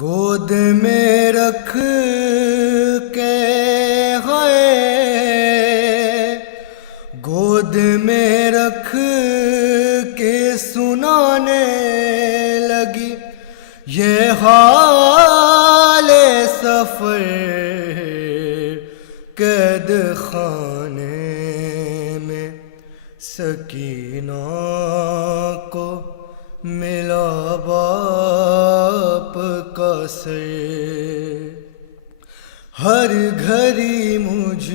گود میں رکھ کے ہے، گود میں رکھ کے سنانے لگی یہ حال سفر قید خانے میں۔ سکینہ کو ملا باپ کا سر، ہر گھڑی مجھ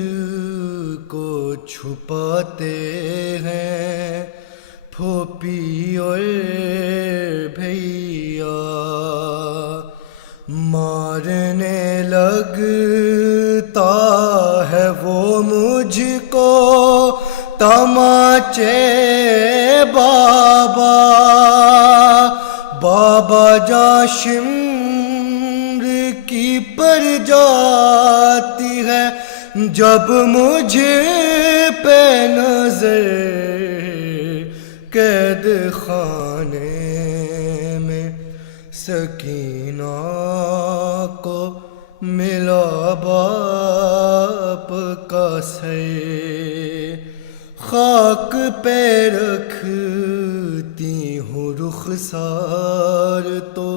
کو چھپاتے ہیں پھوپھی اور بھیا، مارنے لگتا ہے وہ مجھ کو تماچے بابا، بابا جاشم کی پر جاتی ہے جب مجھے پہ نظر قید خانے میں۔ سکینہ کو ملا باپ کا سر، خاک پہ رکھتی ہوں رخسار تو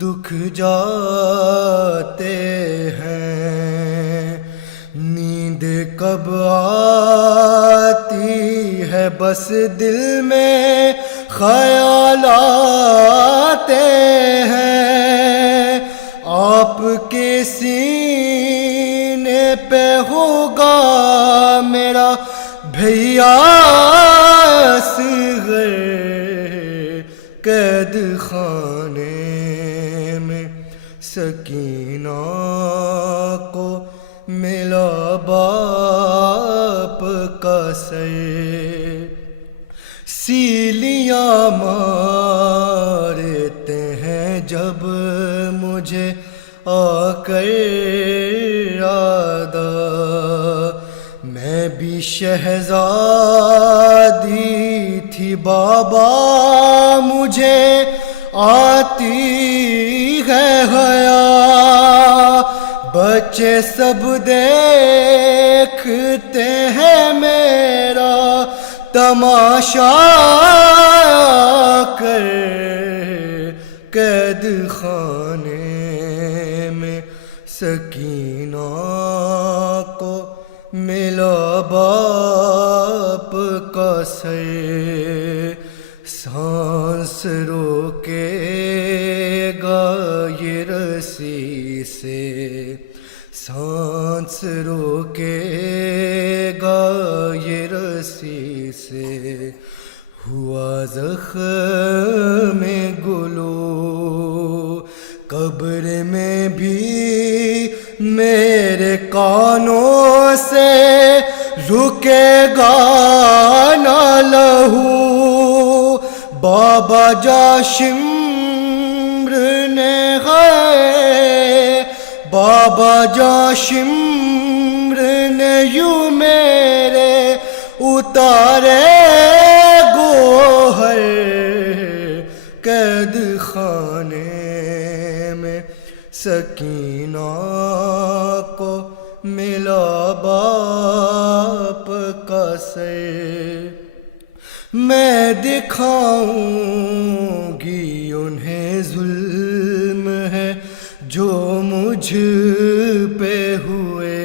دکھ جاتے ہیں، نیند کب آتی ہے بس دل میں خیال آتے ہیں، آپ کے سینے پہ ہوگا میرا بھیا اصغر قید خانے میں۔ سکینہ کو ملا باپ کا سر، سیلیاں مارتے ہیں جب مجھے آ کر یاد، میں بھی شہزادی تھی بابا مجھے آتی ہے حیا، بچے سب دیکھتے ہیں میرا تماشا کر قید خانے میں۔ سکینہ کو ملا باپ کا سر، سانس روکے گا یہ رسی سے، سانس روکے گا یہ رسی سے، ہوا زخم گلو قبر میں بھی میرے کانوں سے رکے گا نہ لہو، بابا جاشمر نے ہے، بابا جاشمر نے یوں میرے اتارے گوہر قید خانے میں۔ سکینہ کو ملا باپ کا سر، میں دکھاؤں گی انہیں ظلم ہے جو مجھ پہ ہوئے،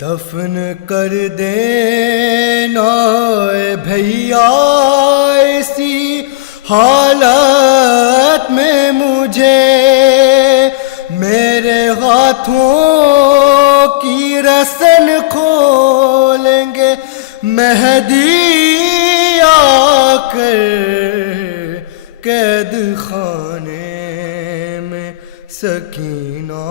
دفن کر دینا اے بھیا ایسی حالت میں مجھے، میرے ہاتھوں کی رسن کھولیں گے مہدی آ کر قید خانے میں۔ سکینہ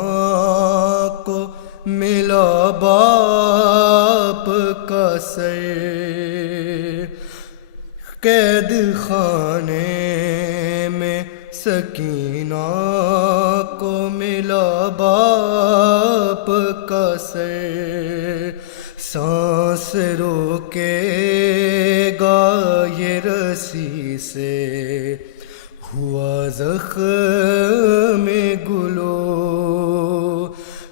کو ملا باپ کا سر، قید خانے میں۔ سکینہ کو ملا باپ کا سر، سانس روکے گا یہ رسی سے، ہوا زخم گلو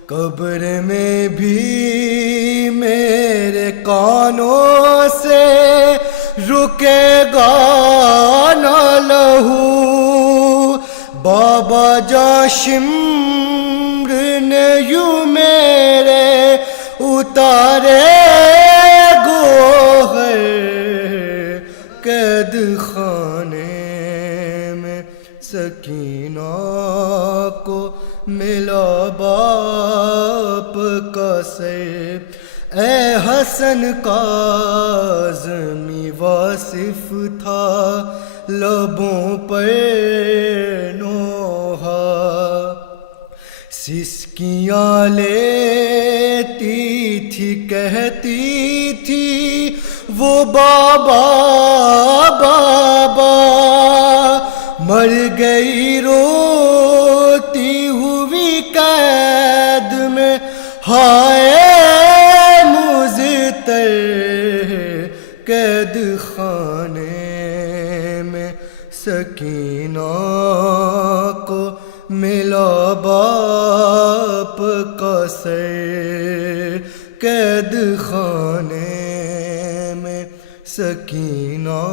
قبر میں بھی میرے کانوں سے رکے گا نہ لہو بابا جاشمر نے یوں میرے اتارے گوہر قید خانے میں سکینہ کو ملا باپ کا سر اے حسن کاظمی واصف تھا لبوں پر نوحہ سسکیاں لیتی تھی کہتی تھی وہ بابا بابا مر گئی روتی ہوئی قید میں ہائے مضطر قید خانے میں سکینہ کو ملا باپ کا سر قید خانے میں سکینہ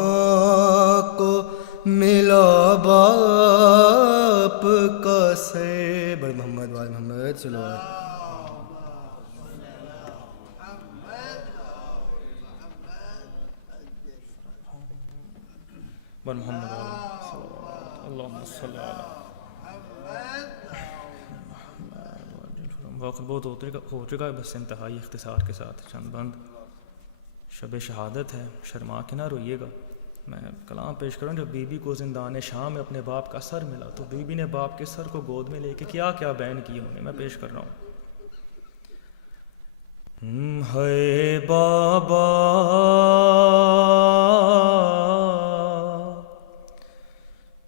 کو ملا باپ کا سر بڑے محمد وال محمد صلی اللہ علیہ وسلم محمد اللہم صلی علی وقت بہت ہو چکا ہے، بس انتہائی اختصار کے ساتھ چند بند شب شہادت ہے، شرما کے نہ روئیے گا. میں کلام پیش کروں. جب بی بی کو زندان شام میں اپنے باپ کا سر ملا تو بی بی نے باپ کے سر کو گود میں لے کے کیا کیا بیان کیے ہوں گے، میں پیش کر رہا ہوں. ہے بابا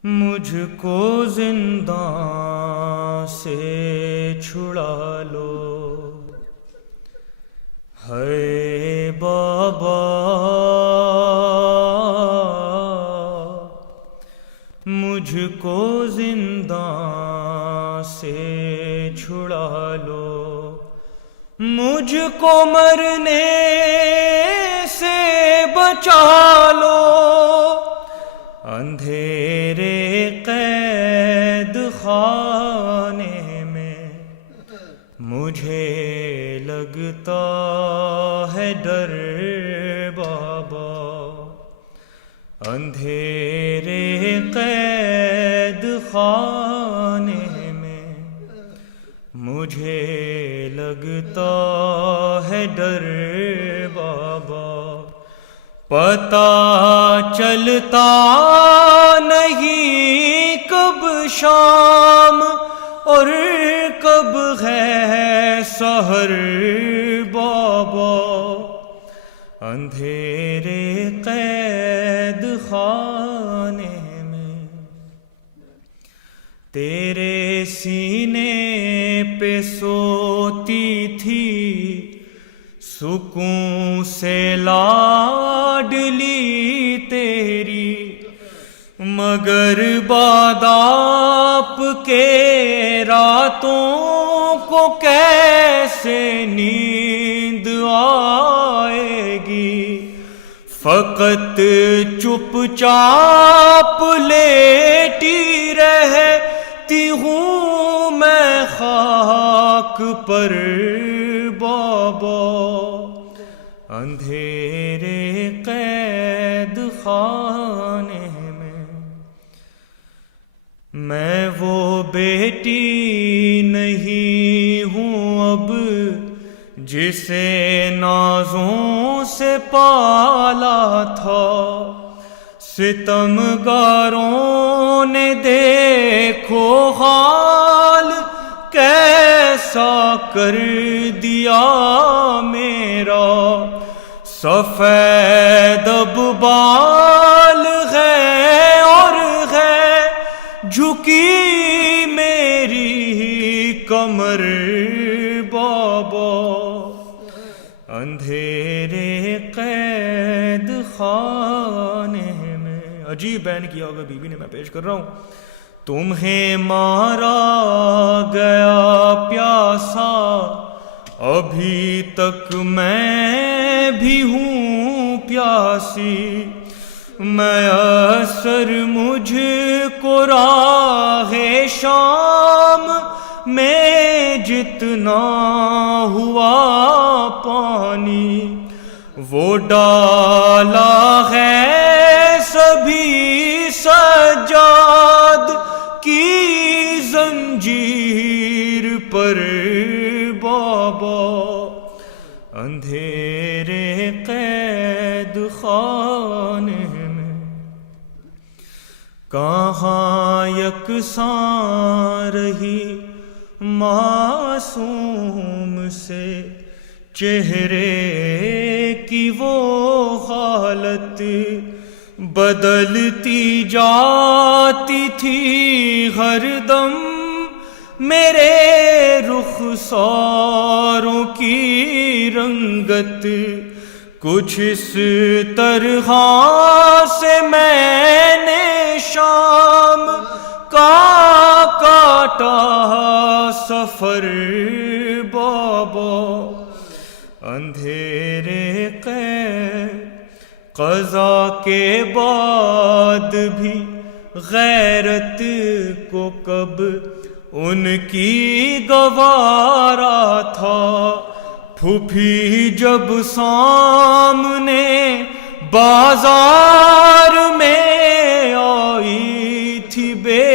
مجھ کو زندان سے چھڑا لو، ہے بابا مجھ کو زندان سے چھڑا لو، مجھ کو مرنے سے بچا لو، اندھیرے قید خانے میں مجھے لگتا ہے ڈر بابا، اندھیرے قید خانے میں مجھے لگتا ہے ڈر بابا، پتہ چلتا نہیں کب شام اور کب ہے سحر بابا، اندھیرے قید خانے میں تیرے سینے پہ سوتی تھی سکون سے لاڈلی تیری، مگر بعد آپ کے راتوں کو کیسے نیند آئے گی، فقط چپ چاپ لیٹی رہتی ہوں میں خاک پر بابا، اندھیرے قید خانے میں وہ بیٹی نہیں ہوں اب جسے نازوں سے پالا تھا، ستمگاروں نے دیکھو حال کیسا کر دیا میرا، سفید اب بال ہے اور ہے جھکی میری کمر بابا، اندھیرے قید خانے میں عجیب بیان کیا ہوگا بیوی نے, میں پیش کر رہا ہوں. تمہیں مارا گیا پیاسا ابھی تک میں بھی ہوں پیاسی, میسر مجھ کو راہ شام میں جتنا ہوا پانی, وہ ڈالا ہے سبھی سجاد کی زنجیر پر بابا, اندھیرے قید خانے میں کہاں یکساں رہی معصوم سے چہرے کی وہ حالت, بدلتی جاتی تھی ہر دم میرے رخساروں کی رنگت, کچھ اس طرح سے میں نے شام کا کاٹا سفر بابا, اندھیرے قید قضا کے بعد بھی غیرت کو کب ان کی گوارا تھا, پھوپھی جب سامنے بازار میں آئی تھی بے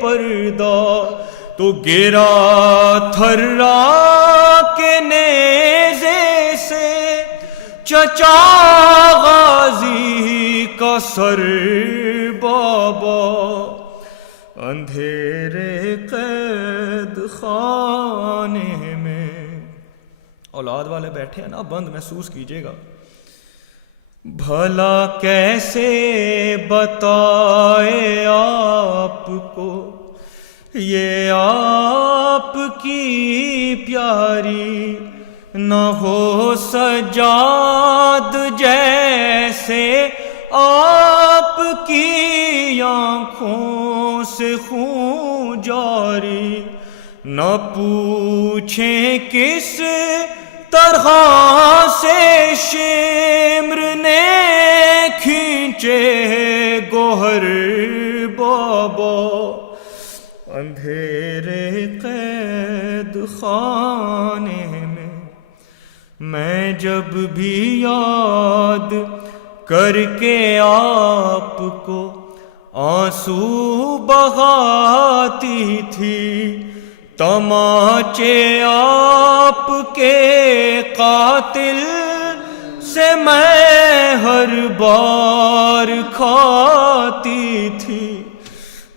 پردہ, تو گرا تھرا کے نیزے سے چچا غازی کا سر بابا, اندھیرے قید خانے میں. اولاد والے بیٹھے ہیں نا, بند محسوس کیجئے گا. بھلا کیسے بتائے آپ کو یہ آپ کی پیاری, نہ ہو سجاد جیسے آپ کی آنکھوں سے خون جاری, نہ پوچھیں کس طرح سے شمر نے کھینچے گوہر بابا, اندھیرے قید خانے میں میں جب بھی یاد کر کے آپ کو آنسو بہاتی تھی, تماچے آپ کے قاتل سے میں ہر بار کھاتی تھی,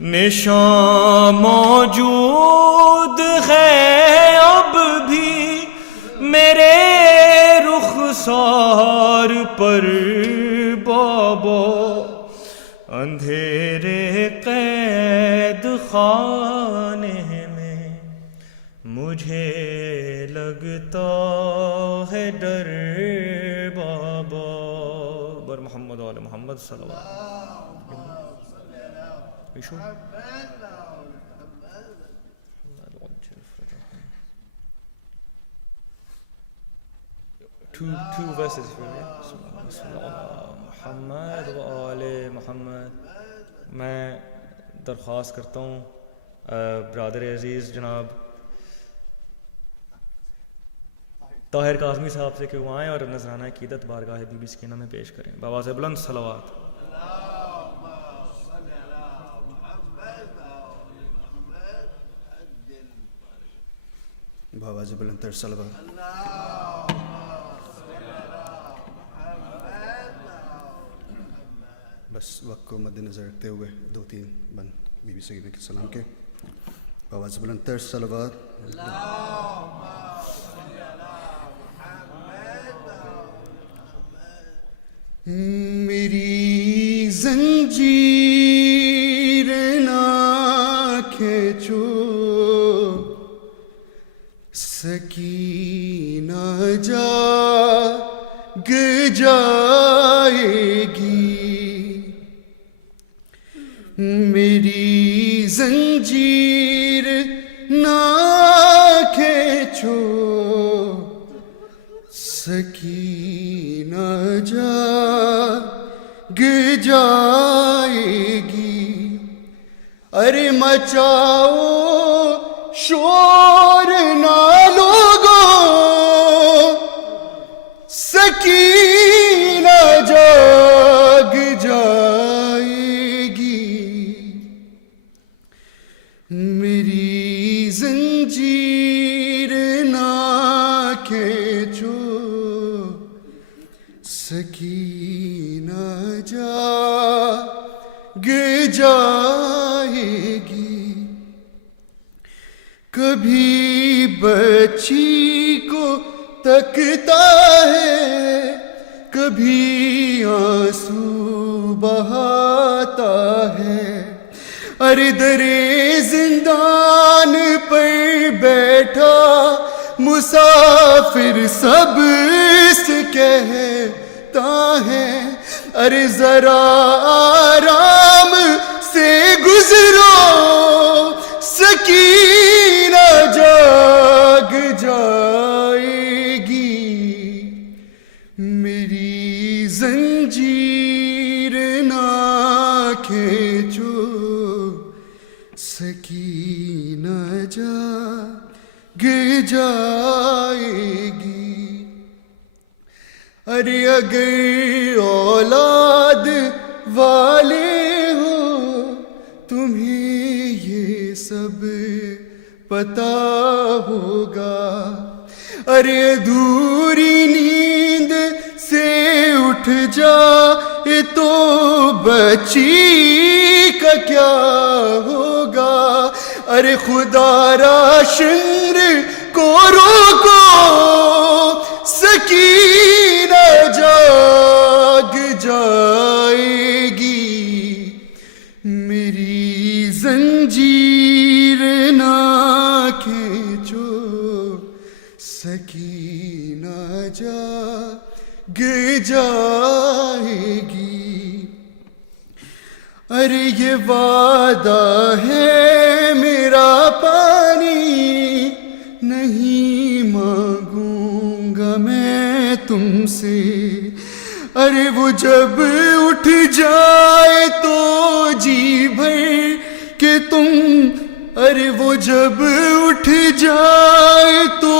نشان موجود ہے اب بھی میرے رخسار پر بابا, اندھیرے قید خانے میں مجھے لگتا ہے ڈر بابا. بر محمد و آل محمد صلی اللہ علیہ two verses for me. محمد و آل محمد. میں درخواست کرتا ہوں برادر عزیز جناب طاہر کاظمی صاحب سے کہ وہ آئیں اور نذرانہ عقیدت بارگاہ بی بی سکینہ میں پیش کریں. بآواز بلند صلوات. بآواز بلند تر صلوات. بس وقت کو مد نظر رکھتے ہوئے 2-3 بند بی بی سکینہ کے سلام کے. بآواز بلند تر صلوات. میری زنجیر نہ کھینچو سکینہ جاگ جائے گی, مچاؤ شور نہ لوگوں، سکینہ جاگ جائے گی، میری زنجیر نہ کھینچو، سکینہ جاگ جائے گی، کبھی بچی کو تکتا ہے، کبھی آنسو بہاتا ہے، ارے درے زندان پر بیٹھا مسافر سب سے کہتا ہے، ارے ذرا آرام سے گزرو، سکینہ جاگ جائے گی، میری زنجیر نہ کھینچو، سکینہ جاگ جائے گی، ارے اگر اولاد والے ہو تمہیں یہ سب پتا ہوگا، ارے ادھوری نیند سے اٹھ جائے تو بچی کا کیا ہوگا، ارے خدا را شر کو روکو، سکینہ جاگ جائے گی، میری زنجیر نہ کھینچو، سکینہ جاگ جائے گی، ارے یہ وعدہ ہے میرا پانی نہیں مانگوں گا میں تم سے، ارے وہ جب اٹھ جائے تو جی بھر کہ تم، ارے وہ جب اٹھ جائے تو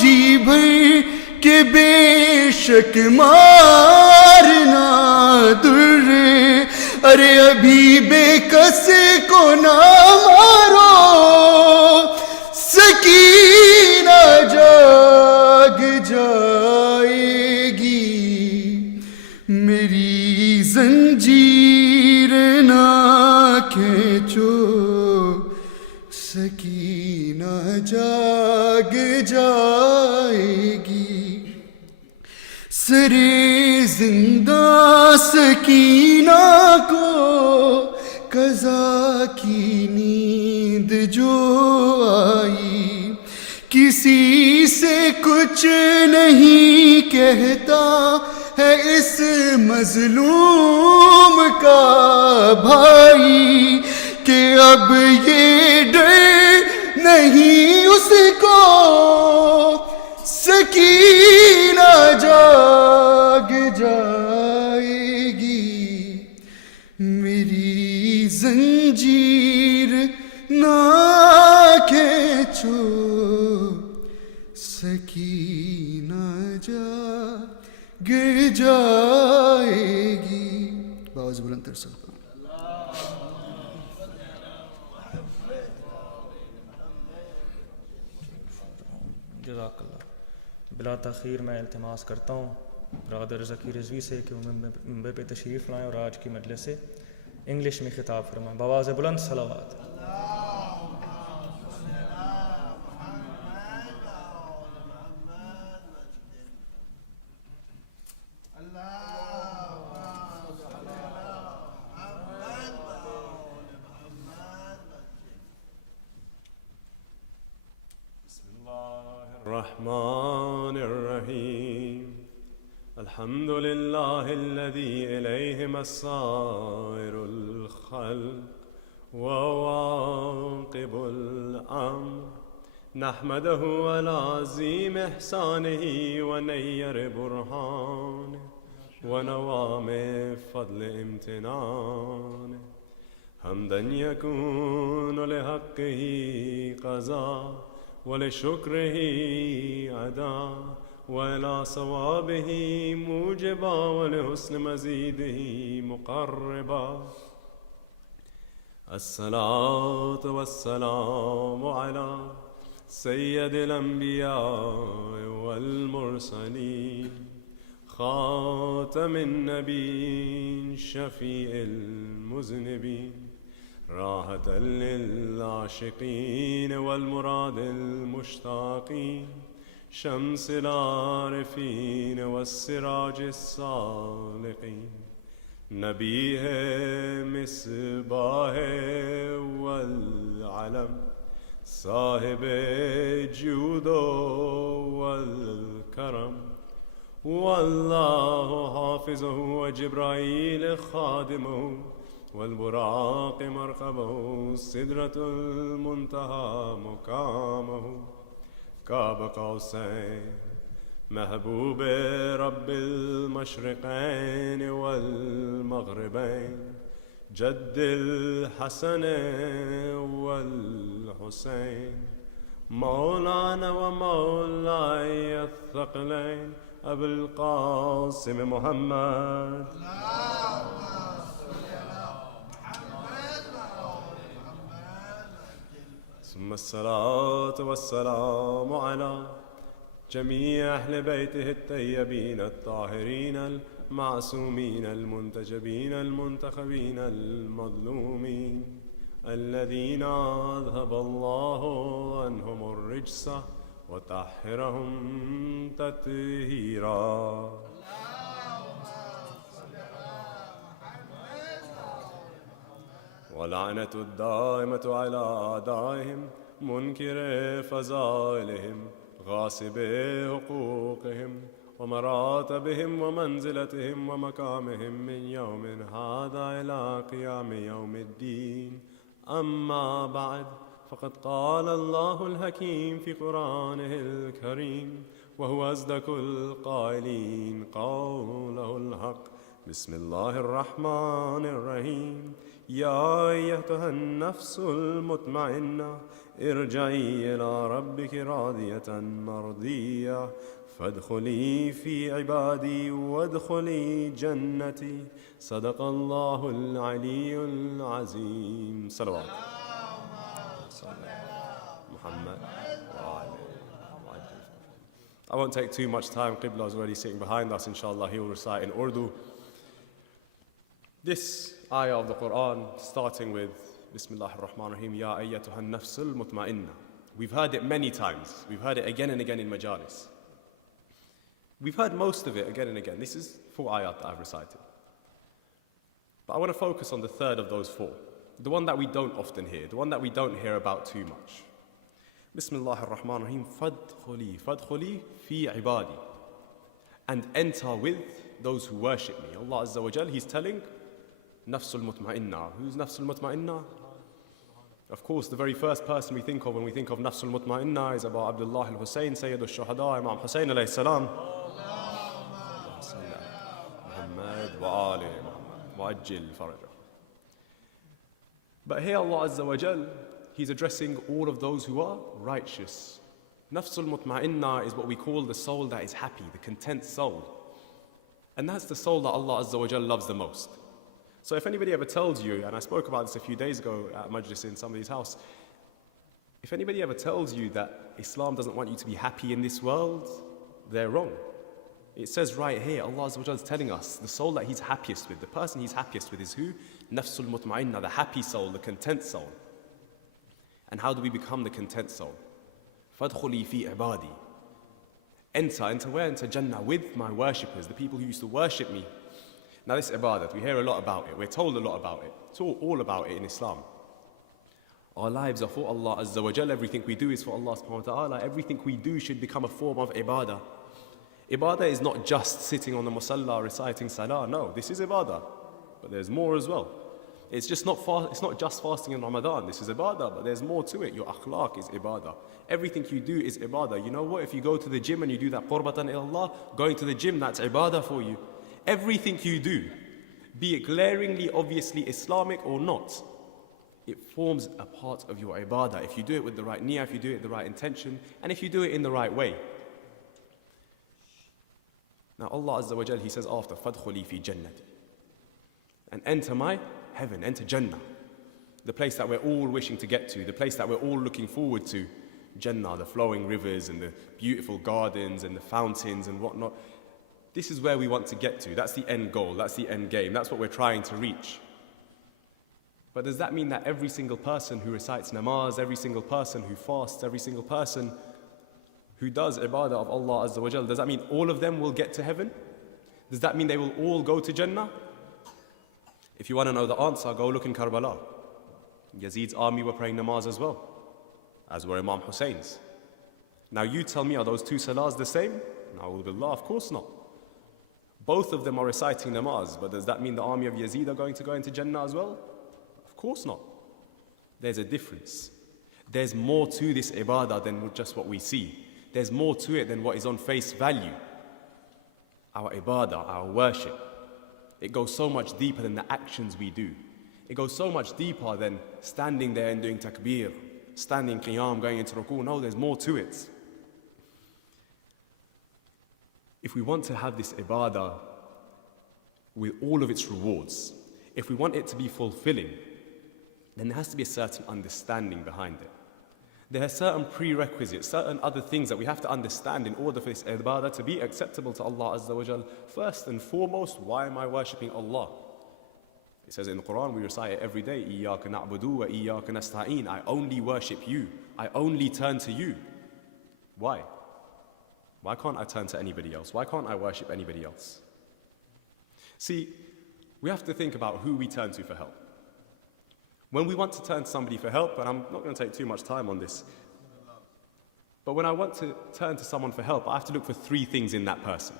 جی بھر کہ بے شک مارنا در، ارے ابھی بے کس کو نہ مارو، سکینہ جاگ جائے گی، میری زنجیر نہ کھینچو، سکینہ جاگ جائے گی، سرے زندہ سکینہ کو قضا کی نیند جو آئی، کسی سے کچھ نہیں کہتا ہے اس مظلوم کا بھائی، کہ اب یہ ڈر نہیں اس کو، سکینہ جاگ جائے گی، میری زنجیر نہ کھینچو، سکینہ جاگ جائے گی، باز بلند تر سکتا جزاک اللہ۔ بلا تاخیر میں التماس کرتا ہوں برادر زکی رضوی سے کہ وہ ممبر پہ تشریف لائیں اور آج کی مجلس سے انگلش میں خطاب فرمائیں بآواز بلند صلوات۔ الرحمن الرحيم الحمد لله الذي إليه مصائر الخلق وواقب الأمر نحمده على عظيم إحسانه ونير برهانه ونوام فضل امتنانه حمدا يكون لحقه قضاء ولشكره عدا وإلى صوابه موجبا ولحسن مزيده مقربا. الصلاة والسلام على سيد الأنبياء والمرسلين خاتم النبيين شفيع المذنبين راحة للعاشقين والمراد المشتاقين شمس العارفين والسراج السالقين نبيه مصباح والعلم صاحب الجود والكرم والله حافظه وجبرائيل خادمه والبراق مركبه سدرة المنتهى مقامه قاب قوسين محبوب رب المشرقين والمغربين جد الحسن والحسين مولانا ومولاي الثقلين أبو القاسم محمد ثم الصلاة والسلام على جميع أهل بيته الطيبين الطاهرين المعصومين المنتجبين المنتخبين المظلومين الذين أذهب الله عنهم الرجس وطهرهم تطهيرا. ولعنة الدائمة على أعدائهم منكر فضائلهم غاصب حقوقهم ومراتبهم ومنزلتهم ومقامهم من يوم هذا إلى قيام يوم الدين. أما بعد فقد قال الله الحكيم في قرآنه الكريم وهو أصدق القائلين قوله الحق بسم الله الرحمن الرحيم يا أيتها النفس المطمئنة ارجعي إلى ربك راضية مرضية فادخلي في عبادي وادخلي جنتي. صدق الله العلي العظيم. صلوات Muhammad. I won't take too much time. Qibla is already sitting behind us. Inshallah, he will recite in Urdu. This ayah of the Quran, starting with Bismillah ar-Rahman ar-Rahim, Ya ayyatuhan nafsul mutma'inna. We've heard it many times. We've heard it again and again in Majalis. We've heard most of it again and again. This is 4 ayat that I've recited. But I want to focus on the third of those 4. The one that we don't often hear, the one that we don't hear about too much. Bismillah ar-Rahman ar-Rahim, fadkhuli fi ibadi. And enter with those who worship me. Allah Azza wa Jal, He's telling Nafsul Mutma'inna. Who's Nafsul Mutma'inna? Of course, the very first person we think of when we think of Nafsul Mutma'inna is about Abdullah al-Hussain, Syed al-Shahadat, Imam Hussain alayhi salam. Muhammad wa ali Muhammad wa ajil faraja. But here Allah Azza wa Jal, He's addressing all of those who are righteous. Nafsul Mutma'inna is what we call the soul that is happy, the content soul. And that's the soul that Allah Azza wa Jal loves the most. So if anybody ever tells you, and I spoke about this a few days ago at Majalis in somebody's house, if anybody ever tells you that Islam doesn't want you to be happy in this world, they're wrong. It says right here, Allah Azza wa Jal is telling us the soul that He's happiest with, the person He's happiest with is who? Nafsul Mutma'inna, the happy soul, the content soul. And how do we become the content soul? Fadkhuli fi ibadi. Enter where? Enter Jannah with my worshippers, the people who used to worship me. Now this ibadat, we hear a lot about it, we're told a lot about it. It's all about it in Islam. Our lives are for Allah Azza wa Jal, everything we do is for Allah subhanahu wa ta'ala, everything we do should become a form of ibadah. Ibadah is not just sitting on the musalla reciting salah, no, this is ibadah, but there's more as well. It's not just fasting in Ramadan, this is ibadah, but there's more to it. Your akhlaq is ibadah. Everything you do is ibadah. You know what, if you go to the gym and you do that qurbatan ilallah, going to the gym, that's ibadah for you. Everything you do, be it glaringly, obviously Islamic or not, It forms a part of your ibadah if you do it with the right niyyah, if you do it with the right intention, and if you do it in the right way. Now Allah Azza wa Jal, He says after, فَادْخُلِي فِي جَنَّتِ, and enter my heaven, enter Jannah, the place that we're all wishing to get to, the place that we're all looking forward to. Jannah, the flowing rivers and the beautiful gardens and the fountains and whatnot. This is where we want to get to. That's the end goal, that's the end game, that's what we're trying to reach. But does that mean that every single person who recites namaz, every single person who fasts, every single person who does ibadah of Allah Azza wa Jal, does that mean all of them will get to heaven? Does that mean they will all go to Jannah? If you want to know the answer, go look in Karbala. Yazid's army were praying namaz as well, as were Imam Hussein's. Now you tell me, are those two salahs the same? Na'udhu billah, of course not. Both of them are reciting namaz, but does that mean the army of Yazid are going to go into Jannah as well? Of course not. There's a difference. There's more to this ibadah than just what we see. There's more to it than what is on face value. Our ibadah, our worship, it goes so much deeper than the actions we do. It goes so much deeper than standing there and doing takbir, standing qiyam, going into ruku'. No, there's more to it. If we want to have this ibadah with all of its rewards, if we want it to be fulfilling, then there has to be a certain understanding behind it. There are certain prerequisites, certain other things that we have to understand in order for this ibadah to be acceptable to Allah Azza wa Jal. First and foremost, why am I worshipping Allah? It says in the Quran, we recite it every day, إِيَّاكَ نَعْبُدُ وَإِيَّاكَ نَسْتَعِينَ. I only worship you. I only turn to you. Why? Why can't I turn to anybody else? Why can't I worship anybody else? See, we have to think about who we turn to for help. When we want to turn to somebody for help, and I'm not going to take too much time on this, but when I want to turn to someone for help, I have to look for three things in that person.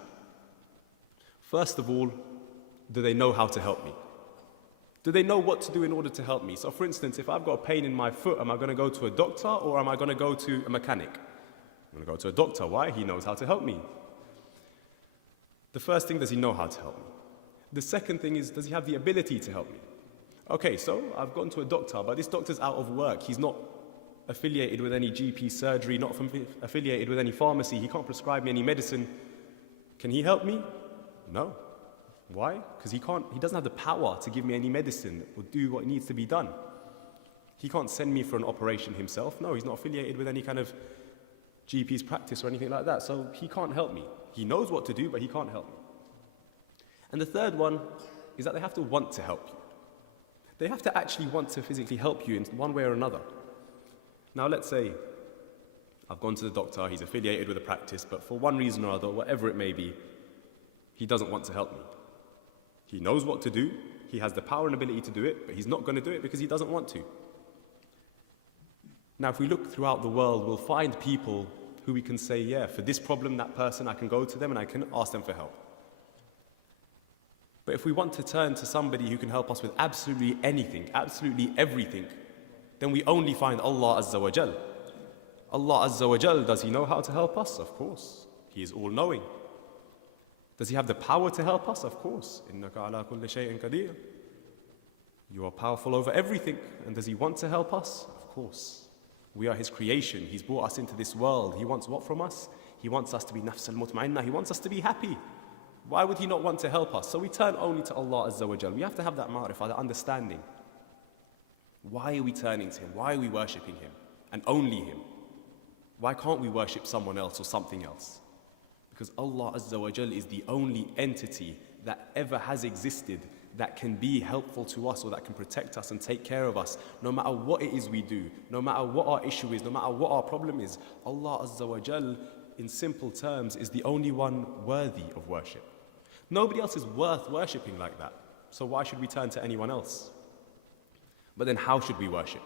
First of all, do they know how to help me? Do they know what to do in order to help me? So for instance, if I've got a pain in my foot, am I going to go to a doctor or am I going to go to a mechanic? I'm going to go to a doctor. Why? He knows how to help me. The first thing, does he know how to help me? The second thing is, does he have the ability to help me? Okay, so I've gone to a doctor, but this doctor's out of work. He's not affiliated with any GP surgery, not affiliated with any pharmacy. He can't prescribe me any medicine. Can he help me? No. Why? Because he doesn't have the power to give me any medicine or do what needs to be done. He can't send me for an operation himself. No, he's not affiliated with any kind of GP's practice or anything like that, so he can't help me. He knows what to do, but he can't help me. And the third one is that they have to want to help you. They have to actually want to physically help you in one way or another. Now let's say I've gone to the doctor, he's affiliated with a practice, but for one reason or other, whatever it may be, he doesn't want to help me. He knows what to do, he has the power and ability to do it, but he's not going to do it because he doesn't want to. Now if we look throughout the world, we'll find people who we can say, yeah, for this problem, that person, I can go to them and I can ask them for help. But if we want to turn to somebody who can help us with absolutely anything, absolutely everything, then we only find Allah Azza wa Jal. Allah Azza wa Jal, does He know how to help us? Of course. He is all-knowing. Does He have the power to help us? Of course. إِنَّكَ عَلَىٰ كُلِّ شَيْءٍ قَدِيرٌ. You are powerful over everything. And does He want to help us? Of course. We are His creation. He's brought us into this world. He wants what from us? He wants us to be nafs al-mutma'inna. He wants us to be happy. Why would He not want to help us? So we turn only to Allah Azza wa Jal. We have to have that ma'rifah, that understanding. Why are we turning to Him? Why are we worshipping Him? And only Him. Why can't we worship someone else or something else? Because Allah Azza wa Jal is the only entity that ever has existed that can be helpful to us or that can protect us and take care of us, no matter what it is we do, no matter what our issue is, no matter what our problem is. Allah Azza wa Jal, in simple terms, is the only one worthy of worship. Nobody else is worth worshipping like that. So why should we turn to anyone else? But then how should we worship?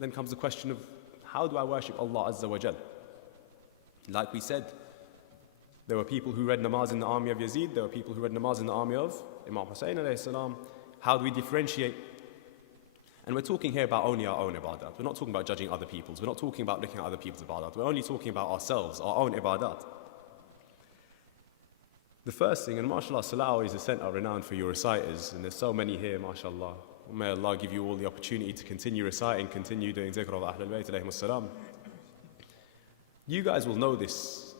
Then comes the question of, how do I worship Allah Azza wa Jal? Like we said, there were people who read namaz in the army of Yazid, there were people who read namaz in the army of Imam Hussain alayhi salam. How do we differentiate? And we're talking here about only our own ibadat. We're not talking about judging other people's. We're not talking about looking at other people's ibadat. We're only talking about ourselves, our own ibadat. The first thing, and mashallah, Slough is a centre renowned for your reciters, and there's so many here, mashallah. May Allah give you all the opportunity to continue reciting, continue doing zikr of Ahlul Bayt alayhim as-salam. You guys will know this.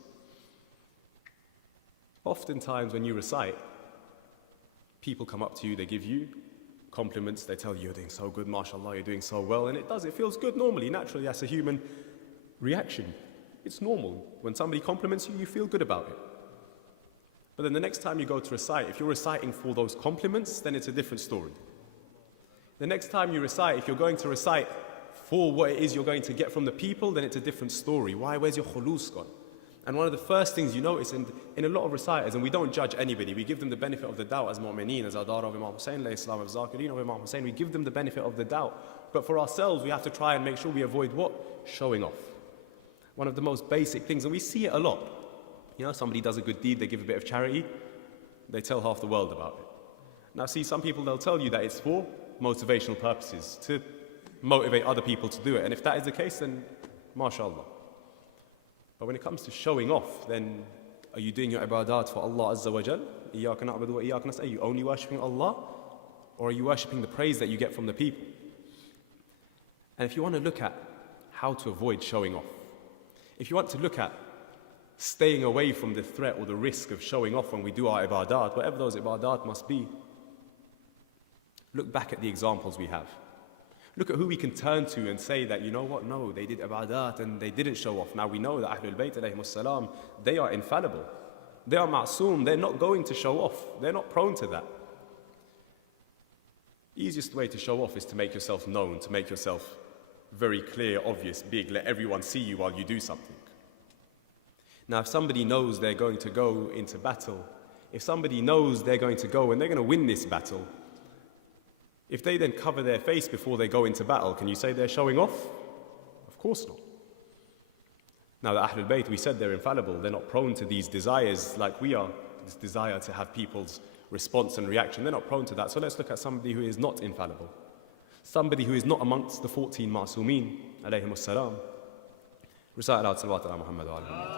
Oftentimes when you recite, people come up to you, they give you compliments, they tell you you're doing so good, mashallah, you're doing so well, and it feels good normally, naturally, that's a human reaction. It's normal. When somebody compliments you, you feel good about it. But then the next time you go to recite, if you're reciting for those compliments, then it's a different story. The next time you recite, if you're going to recite for what it is you're going to get from the people, then it's a different story. Why? Where's your khulus gone? And one of the first things you notice in a lot of reciters, and we don't judge anybody, we give them the benefit of the doubt as mu'mineen, as Adar of Imam Hussain, Islam of Zakireen of Imam Hussain, we give them the benefit of the doubt. But for ourselves, we have to try and make sure we avoid what? Showing off. One of the most basic things, and we see it a lot. You know, somebody does a good deed, they give a bit of charity, they tell half the world about it. Now see, some people, they'll tell you that it's for motivational purposes, to motivate other people to do it. And if that is the case, then mashallah. But when it comes to showing off, then are you doing your ibadat for Allah Azza wa Jal? Iyaka na'budu wa iyaka nasta'in. Are you only worshipping Allah? Or are you worshipping the praise that you get from the people? And if you want to look at how to avoid showing off, if you want to look at staying away from the threat or the risk of showing off when we do our ibadat, whatever those ibadat must be, look back at the examples we have. Look at who we can turn to and say that, you know what, no, they did ibadat and they didn't show off. Now we know that Ahlul Bayt alayhim as-salam, they are infallible. They are ma'soom, they're not going to show off. They're not prone to that. Easiest way to show off is to make yourself known, to make yourself very clear, obvious, big, let everyone see you while you do something. Now if somebody knows they're going to go into battle, if somebody knows they're going to go and they're going to win this battle, if they then cover their face before they go into battle, can you say they're showing off? Of course not. Now the Ahlul Bayt, we said they're infallible, they're not prone to these desires like we are, this desire to have people's response and reaction, they're not prone to that. So let's look at somebody who is not infallible. Somebody who is not amongst the 14 ma'soomeen, alayhim as-salam. Recite aloud salawat ala Muhammad wa ala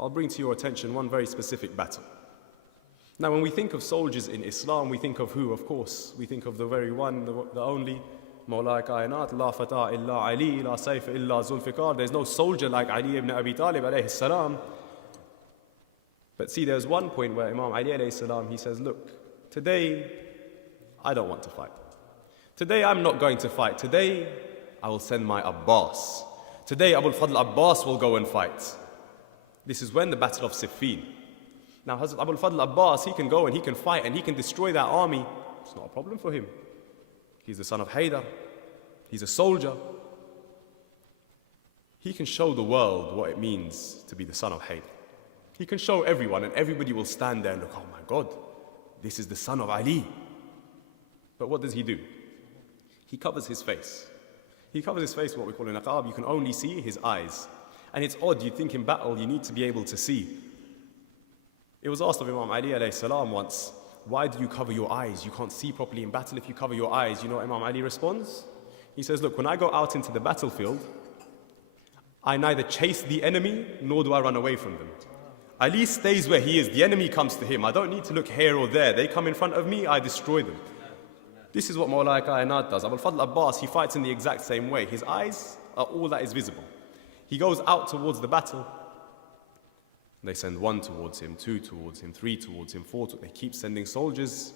I'll bring to your attention one very specific battle. Now when we think of soldiers in Islam, we think of who, of course? We think of the very one, the only, Mawla Kainat, La Fata illa Ali, La Sayf illa Zulfikar. There's no soldier like Ali ibn Abi Talib alayhi salam. But see, there's one point where Imam Ali alayhi salam, he says, look, today I don't want to fight. Today I'm not going to fight. Today I will send my Abbas. Today Abu al-Fadl Abbas will go and fight. This is when the Battle of Siffin. Now Hazrat Abu al-Fadl Abbas, he can go and he can fight and he can destroy that army. It's not a problem for him. He's the son of Haider. He's a soldier. He can show the world what it means to be the son of Haider. He can show everyone and everybody will stand there and look, oh my God, this is the son of Ali. But what does he do? He covers his face. He covers his face with what we call an aqab. You can only see his eyes. And it's odd, you'd think in battle you need to be able to see. It was asked of Imam Ali alayhi salam once, why do you cover your eyes? You can't see properly in battle if you cover your eyes. You know what Imam Ali responds? He says, look, when I go out into the battlefield, I neither chase the enemy nor do I run away from them. Ali stays where he is. The enemy comes to him. I don't need to look here or there. They come in front of me, I destroy them. This is what Mawla Kainat does. Abu al-Fadl Abbas, he fights in the exact same way. His eyes are all that is visible. He goes out towards the battle. They send 1 towards him, 2 towards him, 3 towards him, 4 They keep sending soldiers.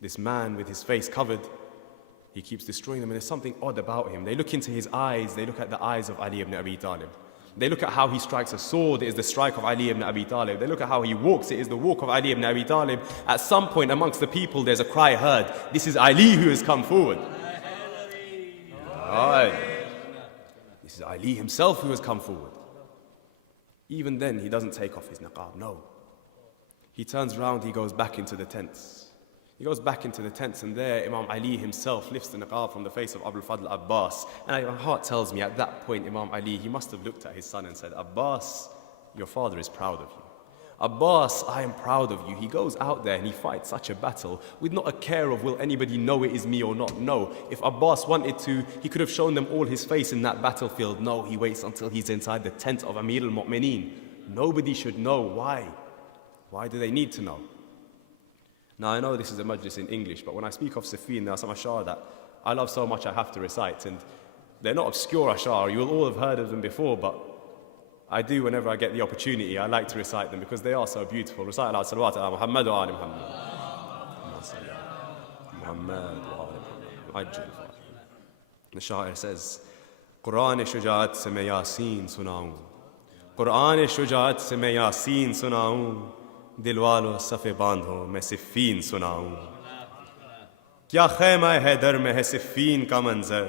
This man with his face covered, he keeps destroying them, and there's something odd about him. They look into his eyes, they look at the eyes of Ali ibn Abi Talib. They look at how he strikes a sword, it is the strike of Ali ibn Abi Talib. They look at how he walks, it is the walk of Ali ibn Abi Talib. At some point amongst the people, there's a cry heard, this is Ali who has come forward. This is Ali himself who has come forward. Even then, he doesn't take off his niqab, no. He turns around, he goes back into the tents. He goes back into the tents, and there Imam Ali himself lifts the niqab from the face of Abu al-Fadl Abbas. And my heart tells me at that point, Imam Ali, he must have looked at his son and said, Abbas, your father is proud of you. Abbas, I am proud of you. He goes out there and he fights such a battle with not a care of will anybody know it is me or not. No, if Abbas wanted to, he could have shown them all his face in that battlefield. No, he waits until he's inside the tent of Amir al-Mu'mineen. Nobody should know. Why? Why do they need to know? Now I know this is a majlis in English, but when I speak of Siffin, there are some ashar that I love so much I have to recite, and they're not obscure ashar. You will all have heard of them before, but I do whenever I get the opportunity. I like to recite them because they are so beautiful. Recite aloud salawat ala Muhammad wa ali Muhammad. Muhammad wa ali Muhammad. The Shair says, Quran shujaat se main Yasin sunaun. Quran shujaat se main Yasin sunaun. Dil walo safe bandho main Siffin sunaun. Kya khayma Haider mein hai Siffin ka manzar.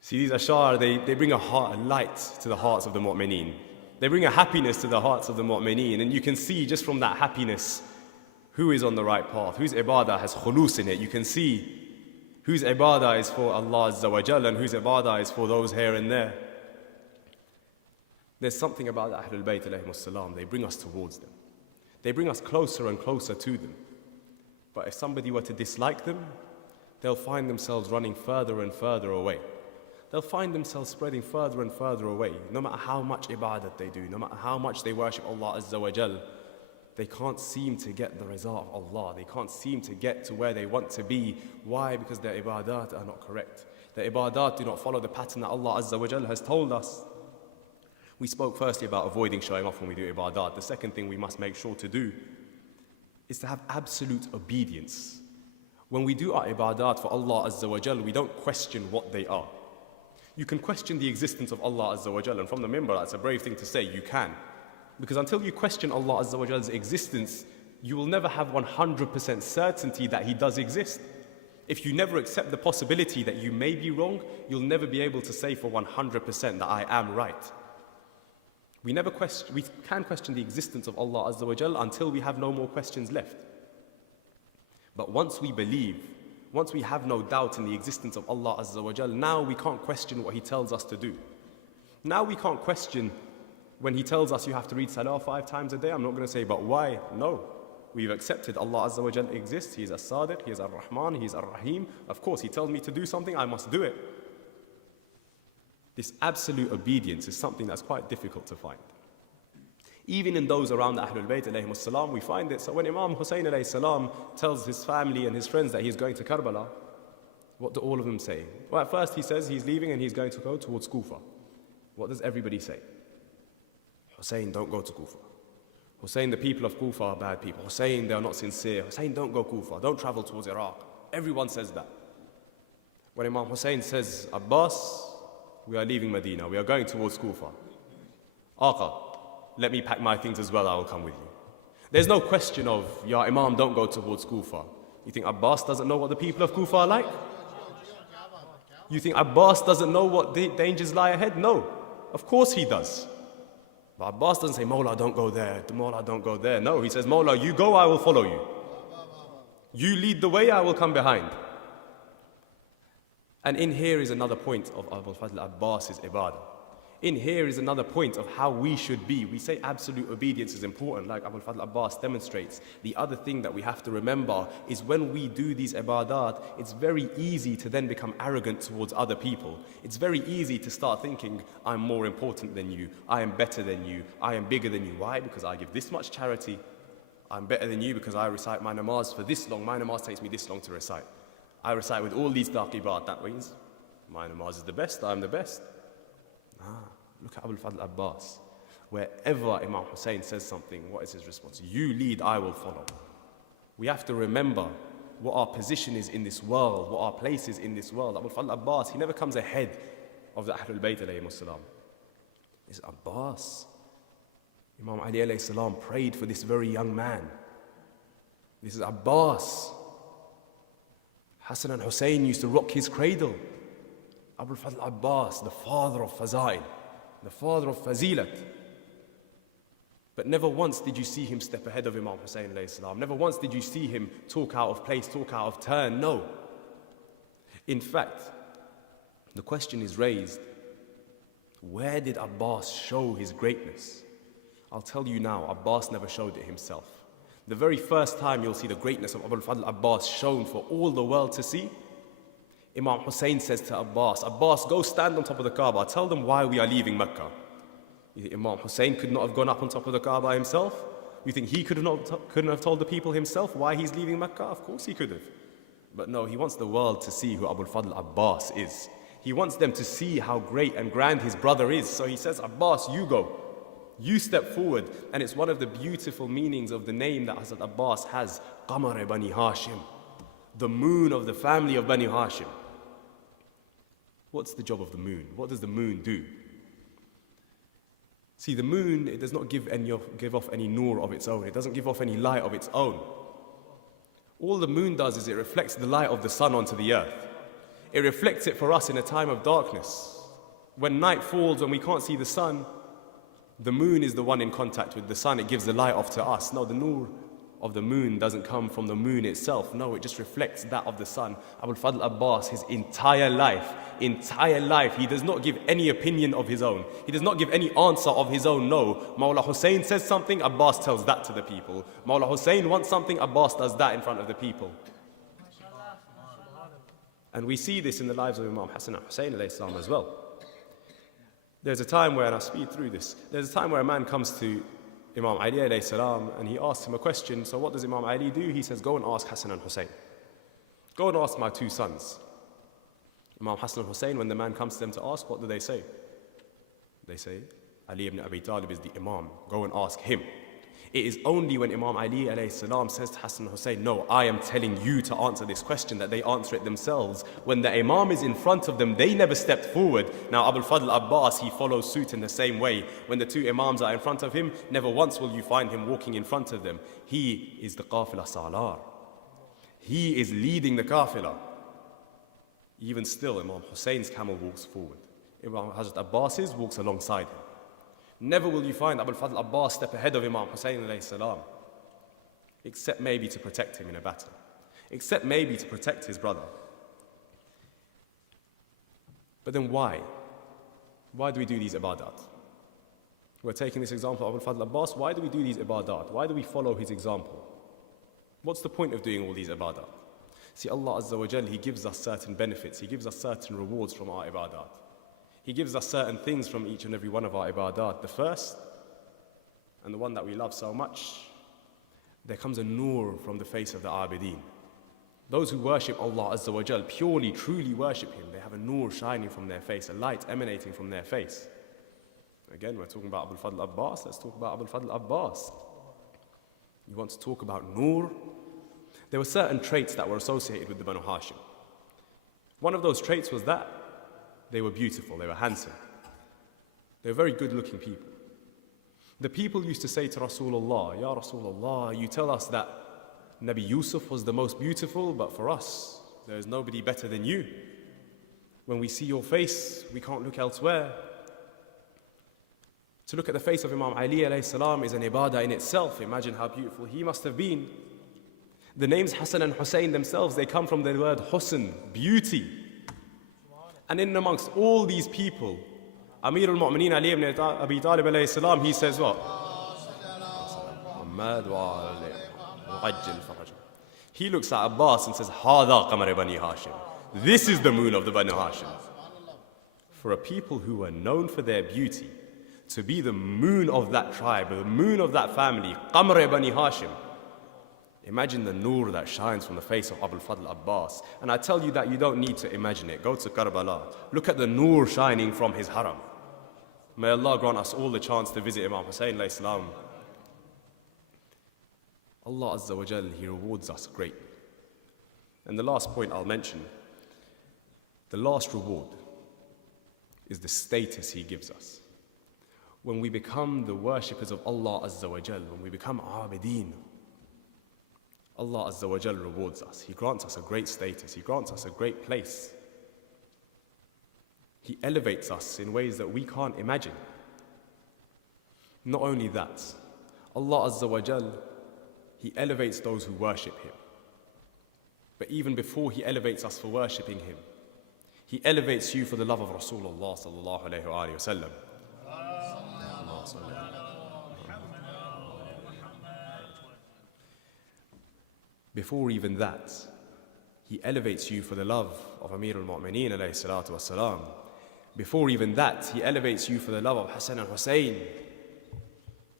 See, these ashar, they bring a light to the hearts of the mu'mineen. They bring a happiness to the hearts of the mu'mineen, and you can see just from that happiness who is on the right path, whose ibadah has khulus in it. You can see whose ibadah is for Allah Azza wa Jal and whose ibadah is for those here and there. There's something about the Ahlul Bayt alayhimus salam. They bring us towards them. They bring us closer and closer to them. But if somebody were to dislike them, they'll find themselves running further and further away. They'll find themselves spreading further and further away. No matter how much ibadat they do, no matter how much they worship Allah Azza wa Jal, they can't seem to get the result of Allah. They can't seem to get to where they want to be. Why? Because their ibadat are not correct. Their ibadat do not follow the pattern that Allah Azza wa Jal has told us. We spoke firstly about avoiding showing off when we do ibadat. The second thing we must make sure to do is to have absolute obedience. When we do our ibadat for Allah Azza wa Jal, we don't question what they are. You can question the existence of Allah Azza wa Jal, and from the minbar, that's a brave thing to say, you can. Because until you question Allah Azza wa Jal's existence, you will never have 100% certainty that He does exist. If you never accept the possibility that you may be wrong, you'll never be able to say for 100% that I am right. We can question the existence of Allah Azza wa Jal until we have no more questions left. But once we believe, once we have no doubt in the existence of Allah Azza wa Jal, now we can't question what He tells us to do. Now we can't question when He tells us you have to read Salah 5 times a day. I'm not going to say, but why? No. We've accepted Allah Azza wa Jal exists. He is As-Sadiq, He is Ar-Rahman, He is Ar-Rahim. Of course, He tells me to do something, I must do it. This absolute obedience is something that's quite difficult to find. Even in those around the Ahlul Bayt alayhimus salam, we find it. So when Imam Hussain alayhi salam tells his family and his friends that he's going to Karbala, what do all of them say? Well, at first he says he's leaving and he's going to go towards Kufa. What does everybody say? Hussain, don't go to Kufa. Hussain, the people of Kufa are bad people. Hussain, they are not sincere. Hussain, don't go Kufa. Don't travel towards Iraq. Everyone says that. When Imam Hussain says, Abbas, we are leaving Medina. We are going towards Kufa. Aqa, let me pack my things as well. I will come with you. There's no question of, Ya Imam, don't go towards Kufa. You think Abbas doesn't know what the people of Kufa are like? You think Abbas doesn't know what dangers lie ahead? No. Of course he does. But Abbas doesn't say, Mawla, don't go there. Mawla, don't go there. No, he says, Mawla, you go, I will follow you. You lead the way, I will come behind. And in here is another point of Abul Fadl Abbas's ibadah. In here is another point of how we should be. We say absolute obedience is important, like Abul Fadl Abbas demonstrates. The other thing that we have to remember is when we do these ibadat, it's very easy to then become arrogant towards other people. It's very easy to start thinking, I'm more important than you, I am better than you, I am bigger than you. Why? Because I give this much charity. I'm better than you because I recite my namaz for this long. My namaz takes me this long to recite. I recite with all these taqibat. That means my namaz is the best, I'm the best. Look at Abu al-Fadl Abbas. Wherever Imam Hussain says something, what is his response? You lead, I will follow. We have to remember what our position is in this world, what our place is in this world. Abu al-Fadl Abbas, he never comes ahead of the Ahlul Bayt alayhi salam. It's Abbas. Imam Ali alayhi salam prayed for this very young man. This is Abbas. Hassan and Hussain used to rock his cradle. Abu al-Fadl Abbas, the father of Fazail, the father of Fazilat. But never once did you see him step ahead of Imam Hussain alayhi salam. Never once did you see him talk out of place, talk out of turn. No. In fact, the question is raised, where did Abbas show his greatness? I'll tell you now, Abbas never showed it himself. The very first time you'll see the greatness of Abu al-Fadl Abbas shown for all the world to see, Imam Hussain says to Abbas, Abbas, go stand on top of the Kaaba, tell them why we are leaving Mecca. You think Imam Hussain could not have gone up on top of the Kaaba himself? You think he couldn't have told the people himself why he's leaving Mecca? Of course he could have. But no, he wants the world to see who Abu al-Fadl Abbas is. He wants them to see how great and grand his brother is. So he says, Abbas, you go. You step forward. And it's one of the beautiful meanings of the name that Hazrat Abbas has, Qamar Bani Hashim, the moon of the family of Bani Hashim. What's the job of the moon? What does the moon do? See, the moon, it does not give off any nur of its own. It doesn't give off any light of its own. All the moon does is it reflects the light of the sun onto the earth. It reflects it for us in a time of darkness. When night falls and we can't see the sun, the moon is the one in contact with the sun. It gives the light off to us. No, the nur of the moon doesn't come from the moon itself. No, it just reflects that of the sun. Abu al-Fadl Abbas, his entire life, he does not give any opinion of his own. He does not give any answer of his own. No, Mawla Hussain says something, Abbas tells that to the people. Mawla Hussain wants something, Abbas does that in front of the people. And we see this in the lives of Imam Hassan and Hussain alayhi salam as well. There's a time where, and I'll speed through this, there's a time where a man comes to Imam Ali alayhi salam and he asks him a question. So what does Imam Ali do? He says, go and ask Hassan and Hussain. Go and ask my two sons. Imam Hassan and Hussain, when the man comes to them to ask, what do they say? They say, Ali ibn Abi Talib is the Imam. Go and ask him. It is only when Imam Ali alayhi salam says to Hassan and Hussain, no, I am telling you to answer this question, that they answer it themselves. When the Imam is in front of them, they never stepped forward. Now Abu al-Fadl Abbas, he follows suit in the same way. When the two Imams are in front of him, never once will you find him walking in front of them. He is the Qafila Salar. He is leading the Qafila. Even still, Imam Hussein's camel walks forward. Imam Hazrat Abbas's walks alongside him. Never will you find Abu al-Fadl Abbas step ahead of Imam Hussain alayhi salam, except maybe to protect him in a battle, except maybe to protect his brother. But then why? Why do we do these ibadat? We're taking this example of Abu al-Fadl Abbas. Why do we do these ibadat? Why do we follow his example? What's the point of doing all these ibadat? See, Allah Azza wa Jal, He gives us certain benefits. He gives us certain rewards from our ibadat. He gives us certain things from each and every one of our ibadat. The first, and the one that we love so much, there comes a nur from the face of the abideen. Those who worship Allah Azza wa Jal, purely, truly worship Him, they have a nur shining from their face, a light emanating from their face. Again, we're talking about Abu al-Fadl Abbas, let's talk about Abu al-Fadl Abbas. You want to talk about nur? There were certain traits that were associated with the Banu Hashim. One of those traits was that they were beautiful, they were handsome. They were very good-looking people. The people used to say to Rasulullah, Ya Rasulullah, you tell us that Nabi Yusuf was the most beautiful, but for us, there is nobody better than you. When we see your face, we can't look elsewhere. To look at the face of Imam Ali alayhi salam is an ibadah in itself. Imagine how beautiful he must have been. The names Hassan and Hussain themselves, they come from the word husn, beauty. And in amongst all these people, Amir al-Mu'mineen Ali ibn Abi Talib alayhi salam, he says what? He looks at Abbas and says, Hada qamar Bani Hashim. This is the moon of the Bani Hashim. For a people who are known for their beauty, to be the moon of that tribe, the moon of that family, qamar Bani Hashim, Imagine the nur that shines from the face of Abul Fadl Abbas. And I tell you that you don't need to imagine it. Go to Karbala. Look at the nur shining from his haram. May Allah grant us all the chance to visit Imam Hussain alayhi salam. Allah Azza wa Jal, He rewards us great. And the last point I'll mention, the last reward is the status He gives us. When we become the worshippers of Allah Azza wa Jal, when we become abideen, Allah Azza wa Jal rewards us. He grants us a great status. He grants us a great place. He elevates us in ways that we can't imagine. Not only that, Allah Azza wa Jal, He elevates those who worship Him. But even before He elevates us for worshipping Him, He elevates you for the love of Rasulullah sallallahu alayhi wa sallam. Before even that, He elevates you for the love of Amir al-Mu'mineen alayhi salatu wassalam. Before even that, He elevates you for the love of Hassan and Hussain.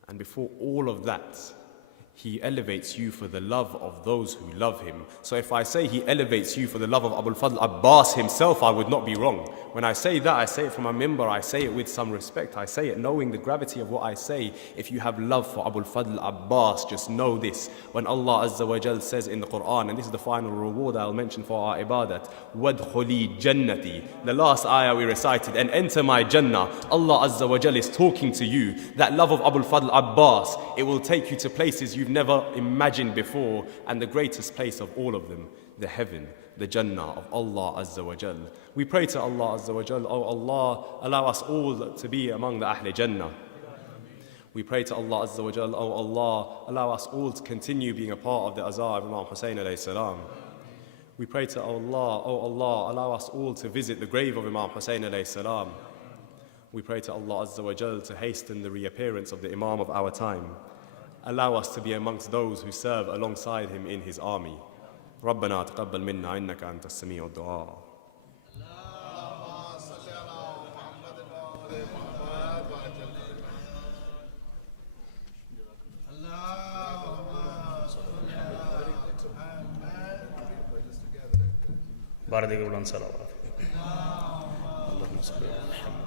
And before all of that, He elevates you for the love of those who love Him. So if I say He elevates you for the love of Abul Fadl Abbas himself, I would not be wrong. When I say that, I say it from a minbar, I say it with some respect, I say it knowing the gravity of what I say. If you have love for Abul Fadl Abbas, just know this. When Allah Azza wa Jal says in the Quran, and this is the final reward I'll mention for our ibadat, وَادْخُلِي جَنَّتِي, the last ayah we recited, and enter my Jannah. Allah Azza wa Jal is talking to you. That love of Abul Fadl Abbas, it will take you to places you've never imagined before, and the greatest place of all of them, the heaven, the Jannah of Allah Azza wa Jal. We pray to Allah Azza wa Jal, oh Allah, allow us all to be among the Ahl Jannah. We pray to Allah Azza wa Jal, oh Allah, allow us all to continue being a part of the azar of Imam Hussain alayhi salam. We pray to Allah, oh Allah, allow us all to visit the grave of Imam Hussain alayhi salam. We pray to Allah Azza wa Jal to hasten the reappearance of the Imam of our time. Allow us to be amongst those who serve alongside him in his army. ربنا تقبل منا إنك أنت السميع الدعاء. بارد قبلان صلوات اللهم صل على محمد.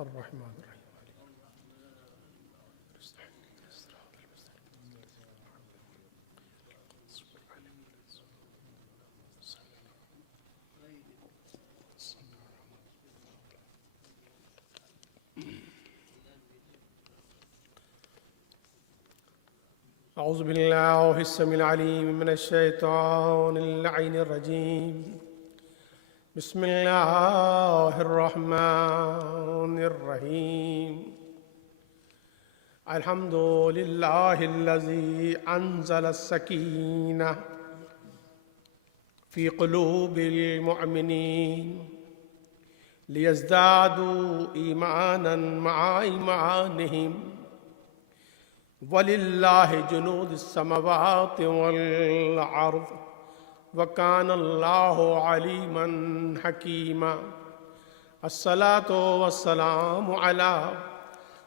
الرحمن الرحيم أعوذ بالله السميع العليم من الشيطان اللعين الرجيم. بسم الله الرحمن الرحيم. الحمد لله الذي أنزل السكينة في قلوب المؤمنين ليزدادوا إيمانا مع إيمانهم ولله جنود السماوات والأرض وكان الله عليما حكيما. الصلاة والسلام على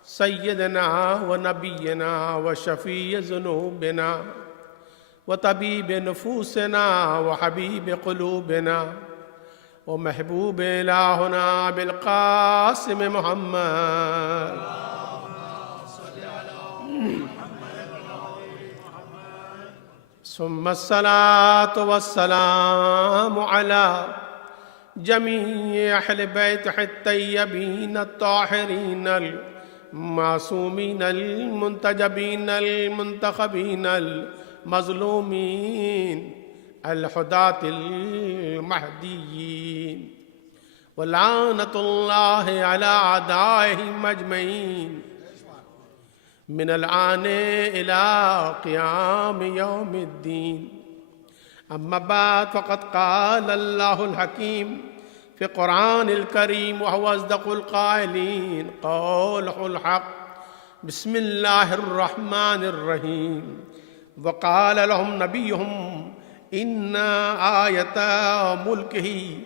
سيدنا ونبينا وشفيع ذنوبنا وطبيب نفوسنا وحبيب قلوبنا ومحبوب إلهنا بالقاسم محمد ثم الصلاة والسلام على جميع أهل بيته الطيبين الطاهرين المعصومين المنتجبين المنتخبين المظلومين الهداة المهديين ولعنة الله على أعدائهم أجمعين من الآن إلى قيام يوم الدين. أما بعد فقد قال الله الحكيم في القرآن الكريم وهو أصدق القائلين قوله الحق بسم الله الرحمن الرحيم. وقال لهم نبيهم إن آية ملكه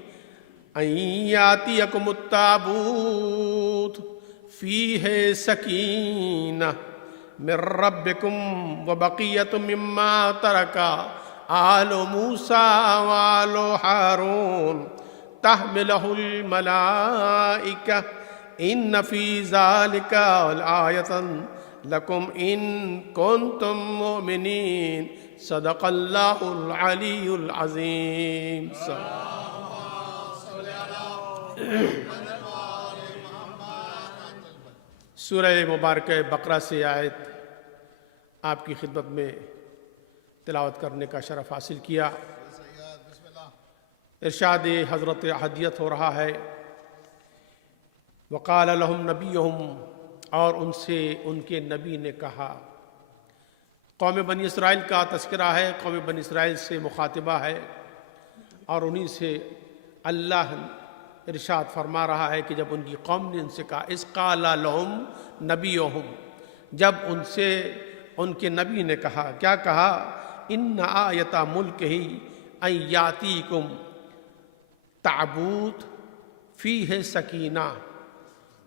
أن يأتيكم التابوت فيه سكينة من ربكم وبقية مما ترك آل موسى وآل هارون تحمله الملائكة إن في ذلك لآية لكم إن كنتم مؤمنين. صدق الله العلي العظيم. سورہ مبارکہ بقرہ سے آیت آپ کی خدمت میں تلاوت کرنے کا شرف حاصل کیا. ارشاد حضرت احدیت ہو رہا ہے وقال لهم نبیہم، اور ان سے ان کے نبی نے کہا. قوم بنی اسرائیل کا تذکرہ ہے، قوم بنی اسرائیل سے مخاطبہ ہے، اور انہی سے اللہ ارشاد فرما رہا ہے کہ جب ان کی قوم نے ان سے کہا اذ قال لهم نبیہم، جب ان سے ان کے نبی نے کہا، کیا کہا؟ ان آیت ملکہ ان یاتیکم تابوت فیہ سکینہ،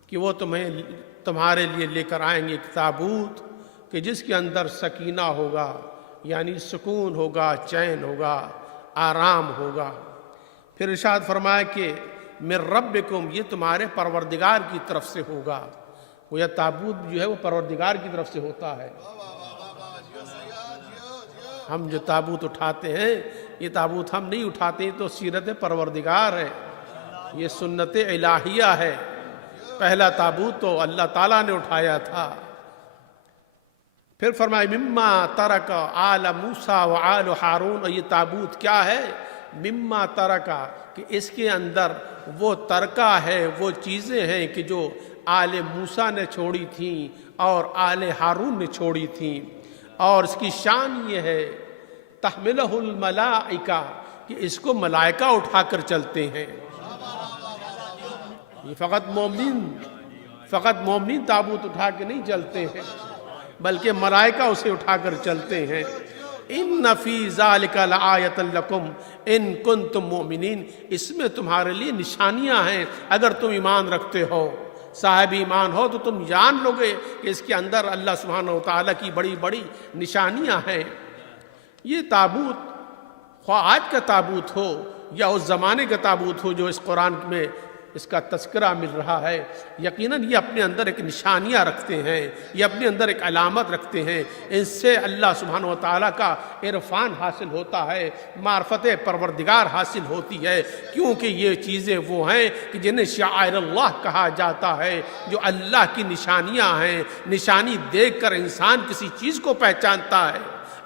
کہ وہ تمہارے لیے لے کر آئیں گے ایک تابوت کہ جس کے اندر سکینہ ہوگا، یعنی سکون ہوگا، چین ہوگا، آرام ہوگا. پھر ارشاد فرمایا کہ من ربکم، یہ تمہارے پروردگار کی طرف سے ہوگا. وہ یہ تابوت جو ہے وہ پروردگار کی طرف سے ہوتا ہے. ہم جو تابوت اٹھاتے ہیں، یہ تابوت ہم نہیں اٹھاتے، تو سیرت پروردگار ہے، یہ سنت الہیہ ہے. پہلا تابوت تو اللہ تعالیٰ نے اٹھایا تھا. پھر فرمایا مما ترک آل موسیٰ و آل ہارون، اور یہ تابوت کیا ہے؟ مما ترکا، کہ اس کے اندر وہ ترکہ ہے، وہ چیزیں ہیں کہ جو آل موسیٰ نے چھوڑی تھیں اور آل ہارون نے چھوڑی تھیں. اور اس کی شان یہ ہے تحملہ الملائکہ، کہ اس کو ملائکہ اٹھا کر چلتے ہیں. یہ فقط مومنین تابوت اٹھا کے نہیں چلتے ہیں، بلکہ ملائکہ اسے اٹھا کر چلتے ہیں. ان فی ذالک لآیۃ لکم ان کنتم مؤمنین، اس میں تمہارے لیے نشانیاں ہیں اگر تم ایمان رکھتے ہو. صاحب ایمان ہو تو تم جان لو گے کہ اس کے اندر اللہ سبحانہ وتعالیٰ کی بڑی بڑی نشانیاں ہیں. یہ تابوت خواہ آج کا تابوت ہو یا اس زمانے کا تابوت ہو جو اس قرآن میں اس کا تذکرہ مل رہا ہے، یقیناً یہ اپنے اندر ایک نشانیاں رکھتے ہیں، یہ اپنے اندر ایک علامت رکھتے ہیں. ان سے اللہ سبحانہ وتعالیٰ کا عرفان حاصل ہوتا ہے، معرفت پروردگار حاصل ہوتی ہے، کیونکہ یہ چیزیں وہ ہیں کہ جنہیں شعائر اللہ کہا جاتا ہے، جو اللہ کی نشانیاں ہیں. نشانی دیکھ کر انسان کسی چیز کو پہچانتا ہے.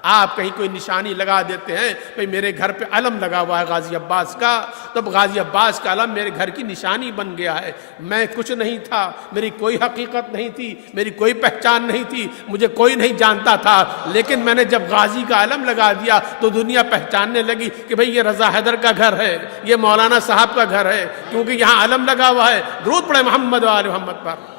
آپ کہیں کوئی نشانی لگا دیتے ہیں، بھئی میرے گھر پہ علم لگا ہوا ہے غازی عباس کا، تو غازی عباس کا علم میرے گھر کی نشانی بن گیا ہے. میں کچھ نہیں تھا، میری کوئی حقیقت نہیں تھی، میری کوئی پہچان نہیں تھی، مجھے کوئی نہیں جانتا تھا، لیکن میں نے جب غازی کا علم لگا دیا تو دنیا پہچاننے لگی کہ بھئی یہ رضا حیدر کا گھر ہے، یہ مولانا صاحب کا گھر ہے، کیونکہ یہاں علم لگا ہوا ہے. درود پڑھے محمد و آل محمد پر.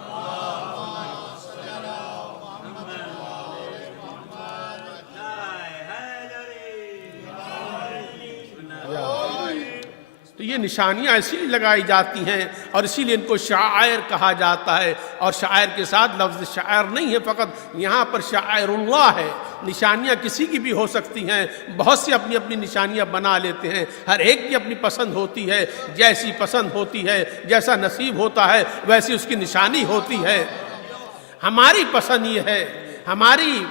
تو یہ یہ نشانیاں اسی لیے لگائی جاتی ہیں اور اسی لیے ان کو شعائر کہا جاتا ہے. اور شاعر کے ساتھ لفظ شاعر نہیں ہے فقط، یہاں پر شاعر اللہ ہے. نشانیاں کسی کی بھی ہو سکتی ہیں، بہت سے اپنی اپنی نشانیاں بنا لیتے ہیں، ہر ایک کی اپنی پسند ہوتی ہے، جیسی پسند ہوتی ہے، جیسا نصیب ہوتا ہے ویسی اس کی نشانی ہوتی ہے. ہماری پسند یہ ہے، ہماری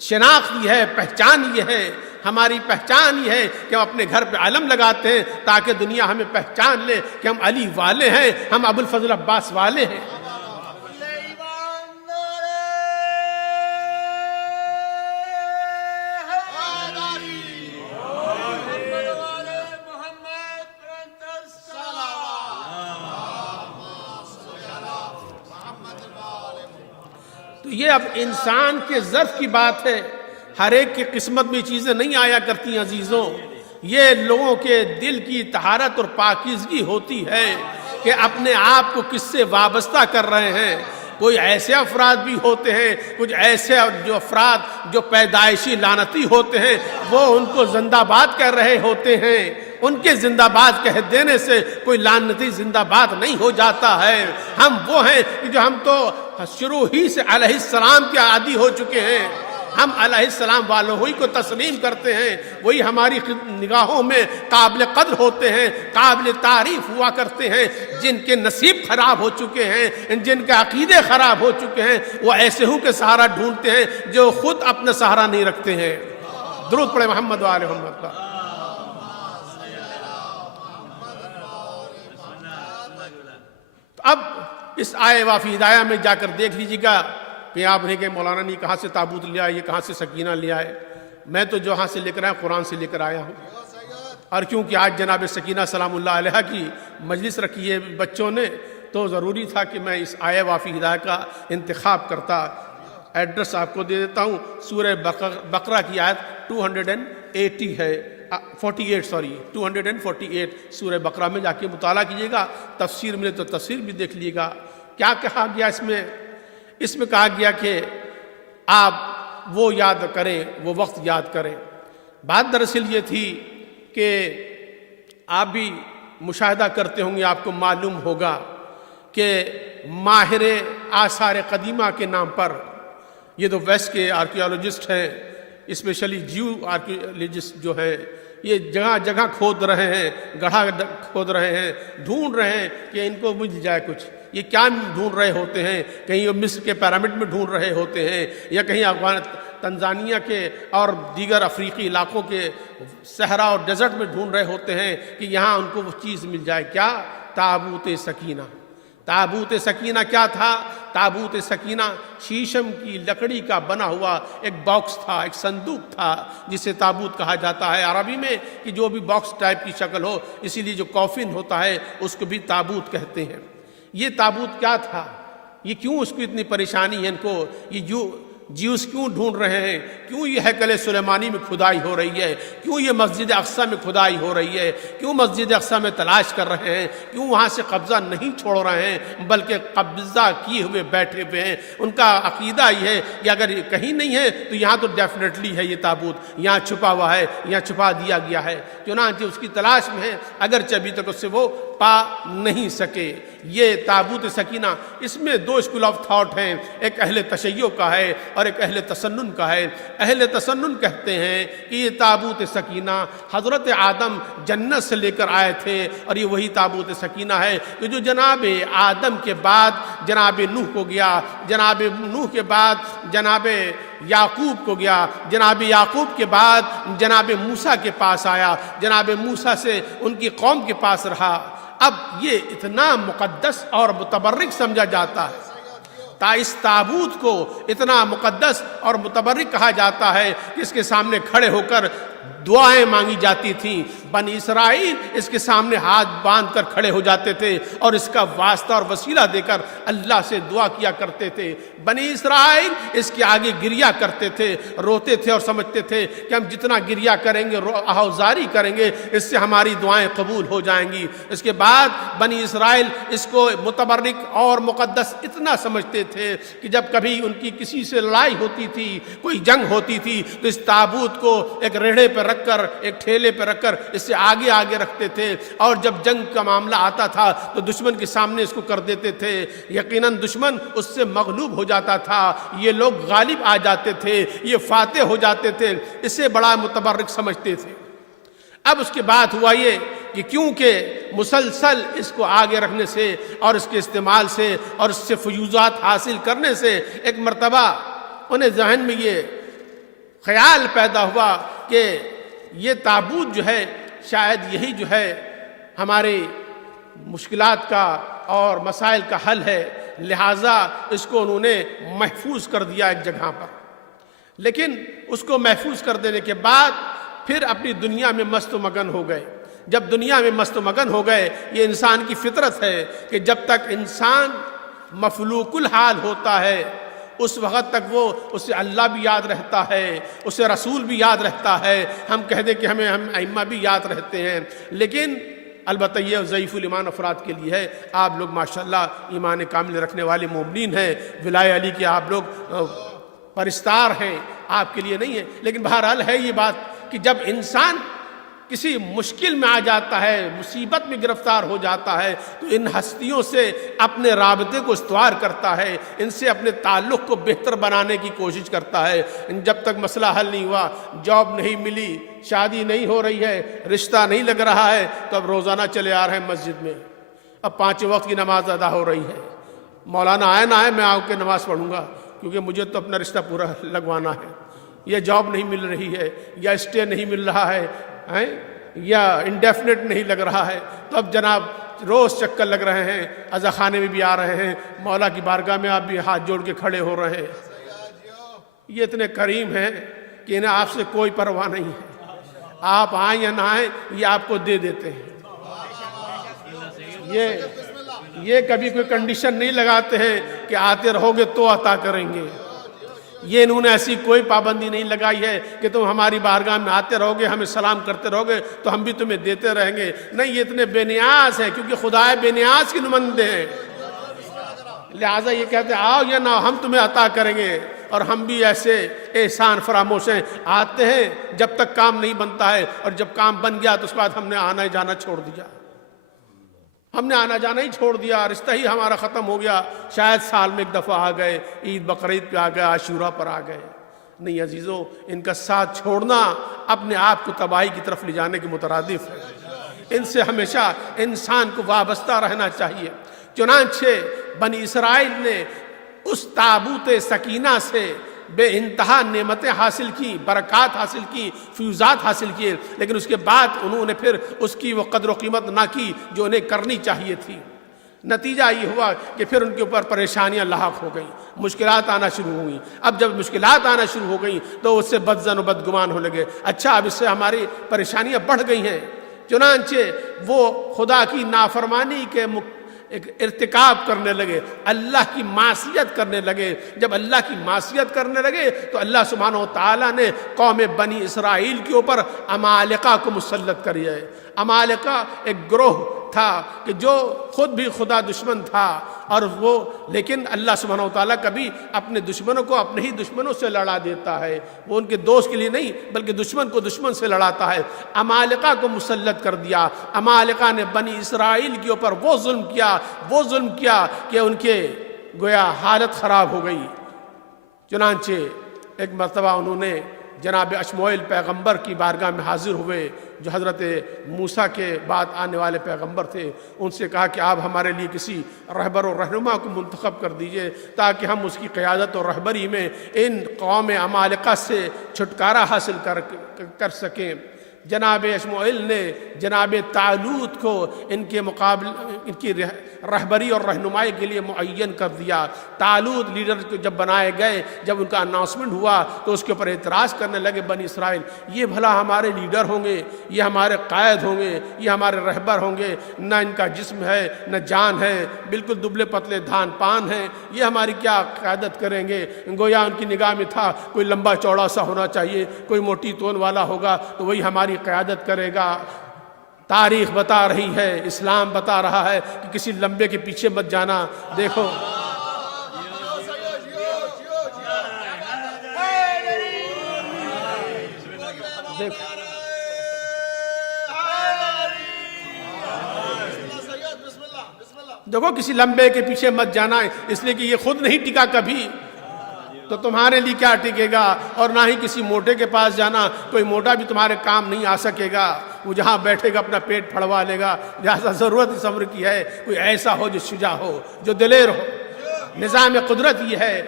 شناخت یہ ہے، پہچان یہ ہے، ہماری پہچان یہ ہے کہ ہم اپنے گھر پہ علم لگاتے ہیں تاکہ دنیا ہمیں پہچان لے کہ ہم علی والے ہیں، ہم ابو الفضل عباس والے ہیں. تو یہ اب انسان کے ظرف کی بات ہے، ہر ایک کی قسمت میں چیزیں نہیں آیا کرتی عزیزوں. یہ لوگوں کے دل کی طہارت اور پاکیزگی ہوتی ہے کہ اپنے آپ کو کس سے وابستہ کر رہے ہیں. کوئی ایسے افراد بھی ہوتے ہیں، کچھ ایسے جو افراد جو پیدائشی لعنتی ہوتے ہیں وہ ان کو زندہ باد کہہ رہے ہوتے ہیں. ان کے زندہ باد کہہ دینے سے کوئی لعنتی زندہ باد نہیں ہو جاتا ہے. ہم وہ ہیں کہ جو ہم تو شروع ہی سے علیہ السلام کے عادی ہو چکے ہیں. ہم علیہ السلام والوں ہی کو تسلیم کرتے ہیں، وہی ہماری نگاہوں میں قابل قدر ہوتے ہیں، قابل تعریف ہوا کرتے ہیں. جن کے نصیب خراب ہو چکے ہیں، جن کے عقیدے خراب ہو چکے ہیں، وہ ایسے ہوں کے سہارا ڈھونڈتے ہیں جو خود اپنا سہارا نہیں رکھتے ہیں. درود پڑھے محمد و آل محمد کا. اب اس آئے وافی ہدایہ میں جا کر دیکھ لیجیے گا کہ آپ نے کہ مولانا نے کہاں سے تابوت لیا، یہ کہاں سے سکینہ لیا ہے. میں تو جہاں سے لے کر آیا قرآن سے لے کر آیا ہوں. اور کیونکہ آج جناب سکینہ سلام اللہ علیہ کی مجلس رکھی ہے بچوں نے، تو ضروری تھا کہ میں اس آئے وافی ہدایہ کا انتخاب کرتا. ایڈریس آپ کو دے دیتا ہوں. سورہ بقرہ کی آیت 280 ہے، 248 سورہ بقرہ میں جا کے مطالعہ کیجیے گا. تفسیر ملے تو تفسیر بھی دیکھ لیے گا. کیا کہا گیا اس میں کہا گیا کہ آپ وہ یاد کریں، وہ وقت یاد کریں. بات دراصل یہ تھی کہ آپ بھی مشاہدہ کرتے ہوں گے، آپ کو معلوم ہوگا کہ ماہر آثار قدیمہ کے نام پر یہ تو ویسٹ کے آرکیالوجسٹ ہیں، اسپیشلی جیو آرکیالوجسٹ جو ہیں، یہ جگہ جگہ کھود رہے ہیں، گڑھا کھود رہے ہیں، ڈھونڈ رہے ہیں کہ ان کو مل جائے کچھ. یہ کیا ڈھونڈ رہے ہوتے ہیں؟ کہیں وہ مصر کے پیرامڈ میں ڈھونڈ رہے ہوتے ہیں، یا کہیں تنزانیہ کے اور دیگر افریقی علاقوں کے صحرا اور ڈیزرٹ میں ڈھونڈ رہے ہوتے ہیں کہ یہاں ان کو وہ چیز مل جائے. کیا؟ تابوت سکینہ. تابوت سکینہ کیا تھا؟ تابوت سکینہ شیشم کی لکڑی کا بنا ہوا ایک باکس تھا، ایک صندوق تھا جسے تابوت کہا جاتا ہے عربی میں، کہ جو بھی باکس ٹائپ کی شکل ہو. اسی لیے جو کافن ہوتا ہے اس کو بھی تابوت کہتے ہیں. یہ تابوت کیا تھا؟ یہ کیوں اس کو اتنی پریشانی ہے؟ ان کو یہ جیوس کیوں ڈھونڈ رہے ہیں؟ کیوں یہ ہیکل سلیمانی میں کھدائی ہو رہی ہے؟ کیوں یہ مسجد اقصیٰ میں کھدائی ہو رہی ہے؟ کیوں مسجد اقصیٰ میں تلاش کر رہے ہیں؟ کیوں وہاں سے قبضہ نہیں چھوڑ رہے ہیں بلکہ قبضہ کیے ہوئے بیٹھے ہوئے ہیں؟ ان کا عقیدہ یہ ہے کہ اگر یہ کہیں نہیں ہے تو یہاں تو ڈیفینیٹلی ہے، یہ تابوت یہاں چھپا ہوا ہے، یہاں چھپا دیا گیا ہے. چنانچہ اس کی تلاش میں ہے، اگرچہ ابھی تک اس سے وہ پا نہیں سکے. یہ تابوت سکینہ، اس میں دو اسکول آف تھاٹ ہیں، ایک اہل تشیع کا ہے اور ایک اہل تسنن کا ہے. اہل تسنن کہتے ہیں کہ یہ تابوت سکینہ حضرت آدم جنت سے لے کر آئے تھے، اور یہ وہی تابوت سکینہ ہے کہ جو جناب آدم کے بعد جناب نوح کو گیا، جناب نوح کے بعد جناب یعقوب کو گیا، جناب یعقوب کے بعد جناب موسیٰ کے پاس آیا، جناب موسیٰ سے ان کی قوم کے پاس رہا. اب یہ اتنا مقدس اور متبرک سمجھا جاتا ہے، اس تابوت کو اتنا مقدس اور متبرک کہا جاتا ہے کہ اس کے سامنے کھڑے ہو کر دعائیں مانگی جاتی تھیں. بنی اسرائیل اس کے سامنے ہاتھ باندھ کر کھڑے ہو جاتے تھے اور اس کا واسطہ اور وسیلہ دے کر اللہ سے دعا کیا کرتے تھے. بنی اسرائیل اس کے آگے گریا کرتے تھے، روتے تھے اور سمجھتے تھے کہ ہم جتنا گریا کریں گے، آہوزاری کریں گے، اس سے ہماری دعائیں قبول ہو جائیں گی. اس کے بعد بنی اسرائیل اس کو متبرک اور مقدس اتنا سمجھتے تھے کہ جب کبھی ان کی کسی سے لڑائی ہوتی تھی، کوئی جنگ ہوتی تھی، تو اس تابوت کو ایک ریڑھے پر رکھ رکھ کر ایک ٹھیلے پہ رکھ کر اسے آگے آگے رکھتے تھے، اور جب جنگ کا معاملہ آتا تھا تو دشمن کے سامنے اس کو کر دیتے تھے، یقیناً دشمن اس سے مغلوب ہو جاتا تھا، یہ لوگ غالب آ جاتے تھے، یہ فاتح ہو جاتے تھے، اسے بڑا متبرک سمجھتے تھے۔ اب اس کے بعد ہوا یہ کہ کیونکہ مسلسل اس کو آگے رکھنے سے اور اس کے استعمال سے اور اس سے فیوزات حاصل کرنے سے ایک مرتبہ انہیں ذہن میں یہ خیال پیدا ہوا کہ یہ تابوت جو ہے شاید یہی جو ہے ہماری مشکلات کا اور مسائل کا حل ہے، لہٰذا اس کو انہوں نے محفوظ کر دیا ایک جگہ پر۔ لیکن اس کو محفوظ کر دینے کے بعد پھر اپنی دنیا میں مست و مگن ہو گئے۔ جب دنیا میں مست و مگن ہو گئے، یہ انسان کی فطرت ہے کہ جب تک انسان مفلوق الحال ہوتا ہے اس وقت تک وہ اسے اللہ بھی یاد رہتا ہے، اسے رسول بھی یاد رہتا ہے، ہم کہہ دیں کہ ہم ائمہ بھی یاد رہتے ہیں، لیکن البتہ یہ ضعیف الایمان افراد کے لیے ہے۔ آپ لوگ ماشاءاللہ ایمان کامل رکھنے والے مومنین ہیں، ولایہ علی کے آپ لوگ پرستار ہیں، آپ کے لیے نہیں ہے، لیکن بہرحال ہے یہ بات کہ جب انسان کسی مشکل میں آ جاتا ہے، مصیبت میں گرفتار ہو جاتا ہے، تو ان ہستیوں سے اپنے رابطے کو استوار کرتا ہے، ان سے اپنے تعلق کو بہتر بنانے کی کوشش کرتا ہے۔ جب تک مسئلہ حل نہیں ہوا، جاب نہیں ملی، شادی نہیں ہو رہی ہے، رشتہ نہیں لگ رہا ہے، تو اب روزانہ چلے آ رہے ہیں مسجد میں، اب 5 وقت کی نماز ادا ہو رہی ہے، مولانا آئے نہ آئے میں آ کے نماز پڑھوں گا کیونکہ مجھے تو اپنا رشتہ پورا لگوانا ہے، یا جاب نہیں مل رہی ہے، یا اسٹے نہیں مل رہا ہے، یا انڈیفینٹ نہیں لگ رہا ہے، تو اب جناب روز چکر لگ رہے ہیں، عزا خانے میں بھی آ رہے ہیں، مولا کی بارگاہ میں آپ بھی ہاتھ جوڑ کے کھڑے ہو رہے ہیں۔ یہ اتنے کریم ہیں کہ انہیں آپ سے کوئی پرواہ نہیں ہے، آپ آئیں یا نہ آئیں یہ آپ کو دے دیتے ہیں۔ یہ کبھی کوئی کنڈیشن نہیں لگاتے ہیں کہ آتے رہو گے تو عطا کریں گے، یہ انہوں نے ایسی کوئی پابندی نہیں لگائی ہے کہ تم ہماری بارگاہ میں آتے رہو گے، ہمیں سلام کرتے رہو گے تو ہم بھی تمہیں دیتے رہیں گے، نہیں، یہ اتنے بے نیاز ہیں کیونکہ خدا بے نیاز کے نمائندے ہیں، لہٰذا یہ کہتے ہیں آؤ یا نہ ہم تمہیں عطا کریں گے، اور ہم بھی ایسے احسان فراموش ہیں، آتے ہیں جب تک کام نہیں بنتا ہے، اور جب کام بن گیا تو اس کے بعد ہم نے آنا جانا چھوڑ دیا، ہم نے آنا جانا ہی چھوڑ دیا، رشتہ ہی ہمارا ختم ہو گیا، شاید سال میں ایک دفعہ آ گئے، عید بقرعید پہ آ گئے، عاشورہ پر آ گئے۔ نہیں عزیزو، ان کا ساتھ چھوڑنا اپنے آپ کو تباہی کی طرف لے جانے کے مترادف ہے، ان سے ہمیشہ انسان کو وابستہ رہنا چاہیے۔ چنانچہ بنی اسرائیل نے اس تابوت سکینہ سے بے انتہا نعمتیں حاصل کی، برکات حاصل کی، فیوزات حاصل کیے، لیکن اس کے بعد انہوں نے پھر اس کی وہ قدر و قیمت نہ کی جو انہیں کرنی چاہیے تھی۔ نتیجہ یہ ہوا کہ پھر ان کے اوپر پریشانیاں لاحق ہو گئیں، مشکلات آنا شروع ہوئیں۔ اب جب مشکلات آنا شروع ہو گئیں تو اس سے بدظن و بدگمان ہونے لگے، اچھا اب اس سے ہماری پریشانیاں بڑھ گئی ہیں، چنانچہ وہ خدا کی نافرمانی کے ارتکاب کرنے لگے، اللہ کی معصیت کرنے لگے۔ جب اللہ کی معصیت کرنے لگے تو اللہ سبحانہ و تعالیٰ نے قوم بنی اسرائیل کے اوپر عمالقہ کو مسلط کر دیا ہے۔ عمالقہ ایک گروہ تھا کہ جو خود بھی خدا دشمن تھا، اور وہ لیکن اللہ سبحانہ و تعالیٰ کبھی اپنے دشمنوں کو اپنے ہی دشمنوں سے لڑا دیتا ہے، وہ ان کے دوست کے لیے نہیں بلکہ دشمن کو دشمن سے لڑاتا ہے۔ عمالقہ کو مسلط کر دیا، عمالقہ نے بنی اسرائیل کے اوپر وہ ظلم کیا کہ ان کے گویا حالت خراب ہو گئی۔ چنانچہ ایک مرتبہ انہوں نے جناب اشمعیل پیغمبر کی بارگاہ میں حاضر ہوئے، جو حضرت موسیٰ کے بعد آنے والے پیغمبر تھے، ان سے کہا کہ آپ ہمارے لیے کسی رہبر و رہنما کو منتخب کر دیجئے تاکہ ہم اس کی قیادت اور رہبری میں ان قوم عمالقہ سے چھٹکارا حاصل کر سکیں۔ جناب اشمعیل نے جناب طالوت کو ان کے مقابلے ان کی رہبری اور رہنمائی کے لیے معین کر دیا۔ طالوت لیڈر کو جب بنائے گئے، جب ان کا اناؤنسمنٹ ہوا تو اس کے اوپر اعتراض کرنے لگے بنی اسرائیل، یہ بھلا ہمارے لیڈر ہوں گے، یہ ہمارے قائد ہوں گے، یہ ہمارے رہبر ہوں گے، نہ ان کا جسم ہے نہ جان ہے، بالکل دبلے پتلے دھان پان ہیں، یہ ہماری کیا قیادت کریں گے؟ گویا ان کی نگاہ میں تھا کوئی لمبا چوڑا سا ہونا چاہیے، کوئی موٹی تون والا ہوگا تو وہی ہماری قیادت کرے گا۔ تاریخ بتا رہی ہے، اسلام بتا رہا ہے کہ کسی لمبے کے پیچھے مت جانا۔ دیکھو دیکھو کسی لمبے کے پیچھے مت جانا ہے، اس لیے کہ یہ خود نہیں ٹکا کبھی، تو تمہارے لیے کیا ٹکے گا؟ اور نہ ہی کسی موٹے کے پاس جانا، کوئی موٹا بھی تمہارے کام نہیں آ سکے گا، وہ جہاں بیٹھے گا اپنا پیٹ پھڑوا لے گا۔ لہٰذا ضرورت اس امر کی ہے کوئی ایسا ہو جو شجاع ہو، جو دلیر ہو۔ نظام قدرت یہ ہے،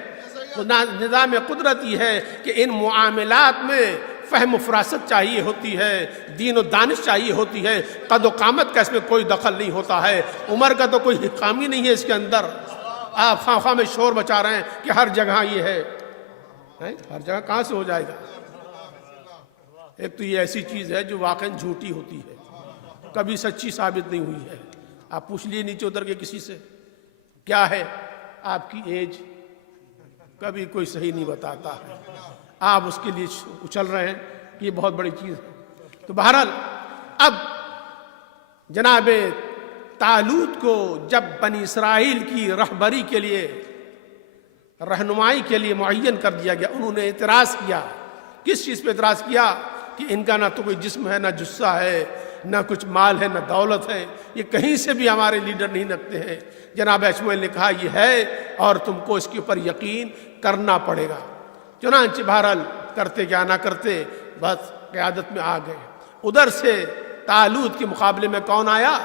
نظام قدرت یہ ہے کہ ان معاملات میں فہم و فراست چاہیے ہوتی ہے، دین و دانش چاہیے ہوتی ہے، قد و قامت کا اس میں کوئی دخل نہیں ہوتا ہے، عمر کا تو کوئی حکام ہی نہیں ہے اس کے اندر۔ آپ خواہ میں شور مچا رہے ہیں کہ ہر جگہ یہ ہے، ہر جگہ کہاں سے ہو جائے گا؟ ایک تو یہ ایسی چیز ہے جو واقعاً جھوٹی ہوتی ہے، کبھی سچی ثابت نہیں ہوئی ہے۔ آپ پوچھ لیے نیچے اتر کے کسی سے کیا ہے آپ کی ایج، کبھی کوئی صحیح نہیں بتاتا ہے، آپ اس کے لیے اچھل رہے ہیں، یہ بہت بڑی چیز ہے۔ تو بہرحال اب جناب طالوت کو جب بنی اسرائیل کی رہبری کے لیے، رہنمائی کے لیے معین کر دیا گیا، انہوں نے اعتراض کیا۔ کس چیز پہ اعتراض کیا؟ کہ ان کا نہ تو کوئی جسم ہے، نہ جثہ ہے، نہ کچھ مال ہے، نہ دولت ہے، یہ کہیں سے بھی ہمارے لیڈر نہیں لگتے ہیں۔ جناب اشمعیل نے کہا یہ ہے اور تم کو اس کے اوپر یقین کرنا پڑے گا۔ چنانچہ بہرحال کرتے کیا نہ کرتے بس قیادت میں آ گئے۔ ادھر سے طالوت کے مقابلے میں کون آیا؟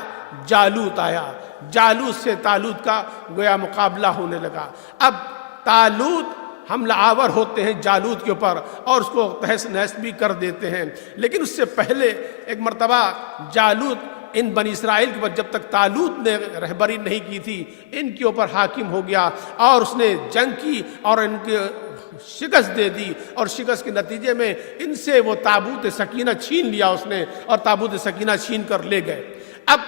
جالوت آیا۔ جالوت سے طالوت کا گویا مقابلہ ہونے لگا۔ اب طالوت حملہ آور ہوتے ہیں جالوت کے اوپر اور اس کو تہس نہس بھی کر دیتے ہیں، لیکن اس سے پہلے ایک مرتبہ جالوت ان بنی اسرائیل کے اوپر، جب تک طالوت نے رہبری نہیں کی تھی، ان کے اوپر حاکم ہو گیا اور اس نے جنگ کی اور ان کے شکست دے دی، اور شکست کے نتیجے میں ان سے وہ تابوت سکینہ چھین لیا اس نے، اور تابوت سکینہ چھین کر لے گئے۔ اب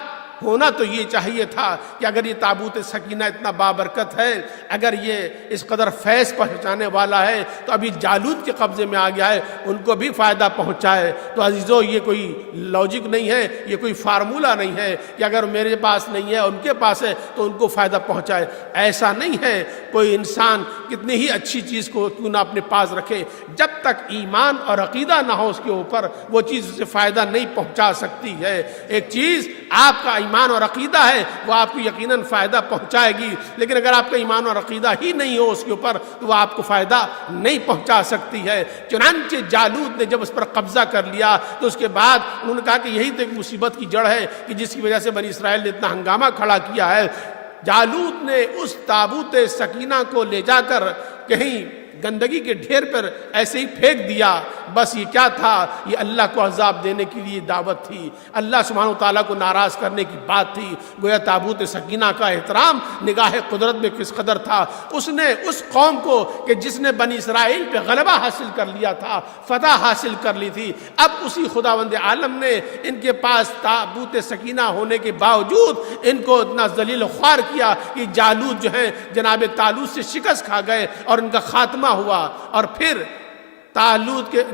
ہونا تو یہ چاہیے تھا کہ اگر یہ تابوت سکینہ اتنا بابرکت ہے، اگر یہ اس قدر فیض پہنچانے والا ہے، تو ابھی جالوت کے قبضے میں آ گیا ہے، ان کو بھی فائدہ پہنچائے۔ تو عزیزو یہ کوئی لاجک نہیں ہے، یہ کوئی فارمولہ نہیں ہے کہ اگر میرے پاس نہیں ہے ان کے پاس ہے تو ان کو فائدہ پہنچائے، ایسا نہیں ہے۔ کوئی انسان کتنی ہی اچھی چیز کو کیوں نہ اپنے پاس رکھے، جب تک ایمان اور عقیدہ نہ ہو اس کے اوپر، وہ چیز اسے فائدہ نہیں پہنچا سکتی ہے۔ ایک چیز آپ کا ایمان اور عقیدہ ہے، وہ آپ کو یقیناً فائدہ پہنچائے گی، لیکن اگر آپ کا ایمان اور عقیدہ ہی نہیں ہو اس کے اوپر تو وہ آپ کو فائدہ نہیں پہنچا سکتی ہے۔ چنانچہ جالوت نے جب اس پر قبضہ کر لیا تو اس کے بعد انہوں نے کہا کہ یہی تو ایک مصیبت کی جڑ ہے کہ جس کی وجہ سے بنی اسرائیل نے اتنا ہنگامہ کھڑا کیا ہے۔ جالوت نے اس تابوت سکینہ کو لے جا کر کہیں گندگی کے ڈھیر پر ایسے ہی پھینک دیا۔ بس یہ کیا تھا؟ یہ اللہ کو عذاب دینے کے لیے دعوت تھی، اللہ سبحانہ وتعالیٰ کو ناراض کرنے کی بات تھی۔ گویا تابوت سکینہ کا احترام نگاہ قدرت میں کس قدر تھا۔ اس نے اس قوم کو کہ جس نے بنی اسرائیل پہ غلبہ حاصل کر لیا تھا، فتح حاصل کر لی تھی، اب اسی خداوند عالم نے ان کے پاس تابوت سکینہ ہونے کے باوجود ان کو اتنا ذلیل و خوار کیا کہ جالوت جو ہیں جناب طالوت سے شکست کھا گئے اور ان کا خاتمہ ہوا۔ اور پھر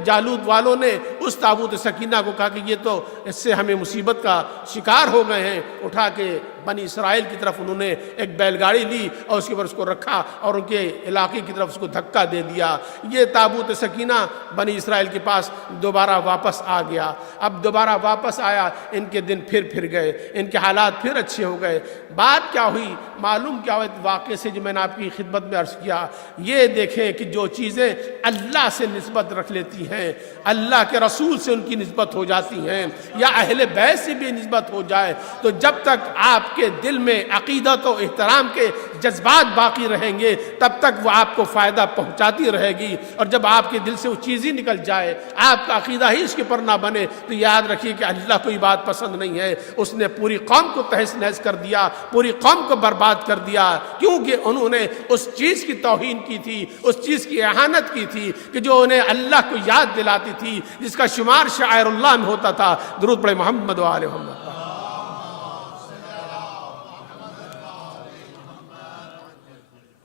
جالوت والوں نے اس تابوت سکینہ کو کہا کہ یہ تو اس سے ہمیں مصیبت کا شکار ہو گئے ہیں، اٹھا کے بنی اسرائیل کی طرف انہوں نے ایک بیل گاڑی لی اور اس کے اوپر اس کو رکھا اور ان کے علاقے کی طرف اس کو دھکا دے دیا۔ یہ تابوت سکینہ بنی اسرائیل کے پاس دوبارہ واپس آ گیا۔ اب دوبارہ واپس آیا، ان کے دن پھر گئے، ان کے حالات پھر اچھے ہو گئے۔ بات کیا ہوئی؟ معلوم کیا ہوا؟ واقعے سے جو میں نے آپ کی خدمت میں عرض کیا، یہ دیکھیں کہ جو چیزیں اللہ سے نسبت رکھ لیتی ہیں، اللہ کے رسول سے ان کی نسبت ہو جاتی ہیں، یا اہل بیت سے بھی نسبت ہو جائے، تو جب تک آپ کے دل میں عقیدت و احترام کے جذبات باقی رہیں گے تب تک وہ آپ کو فائدہ پہنچاتی رہے گی۔ اور جب آپ کے دل سے وہ چیز ہی نکل جائے، آپ کا عقیدہ ہی اس کے پر نہ بنے، تو یاد رکھیے کہ اللہ کو یہ بات پسند نہیں ہے۔ اس نے پوری قوم کو تہس نہس کر دیا، پوری قوم کو برباد کر دیا، کیونکہ انہوں نے اس چیز کی توہین کی تھی، اس چیز کی اہانت کی تھی کہ جو انہیں اللہ کو یاد دلاتی تھی، جس کا شمار شعائر اللہ میں ہوتا تھا۔ درود پڑھیں محمد و آل محمد۔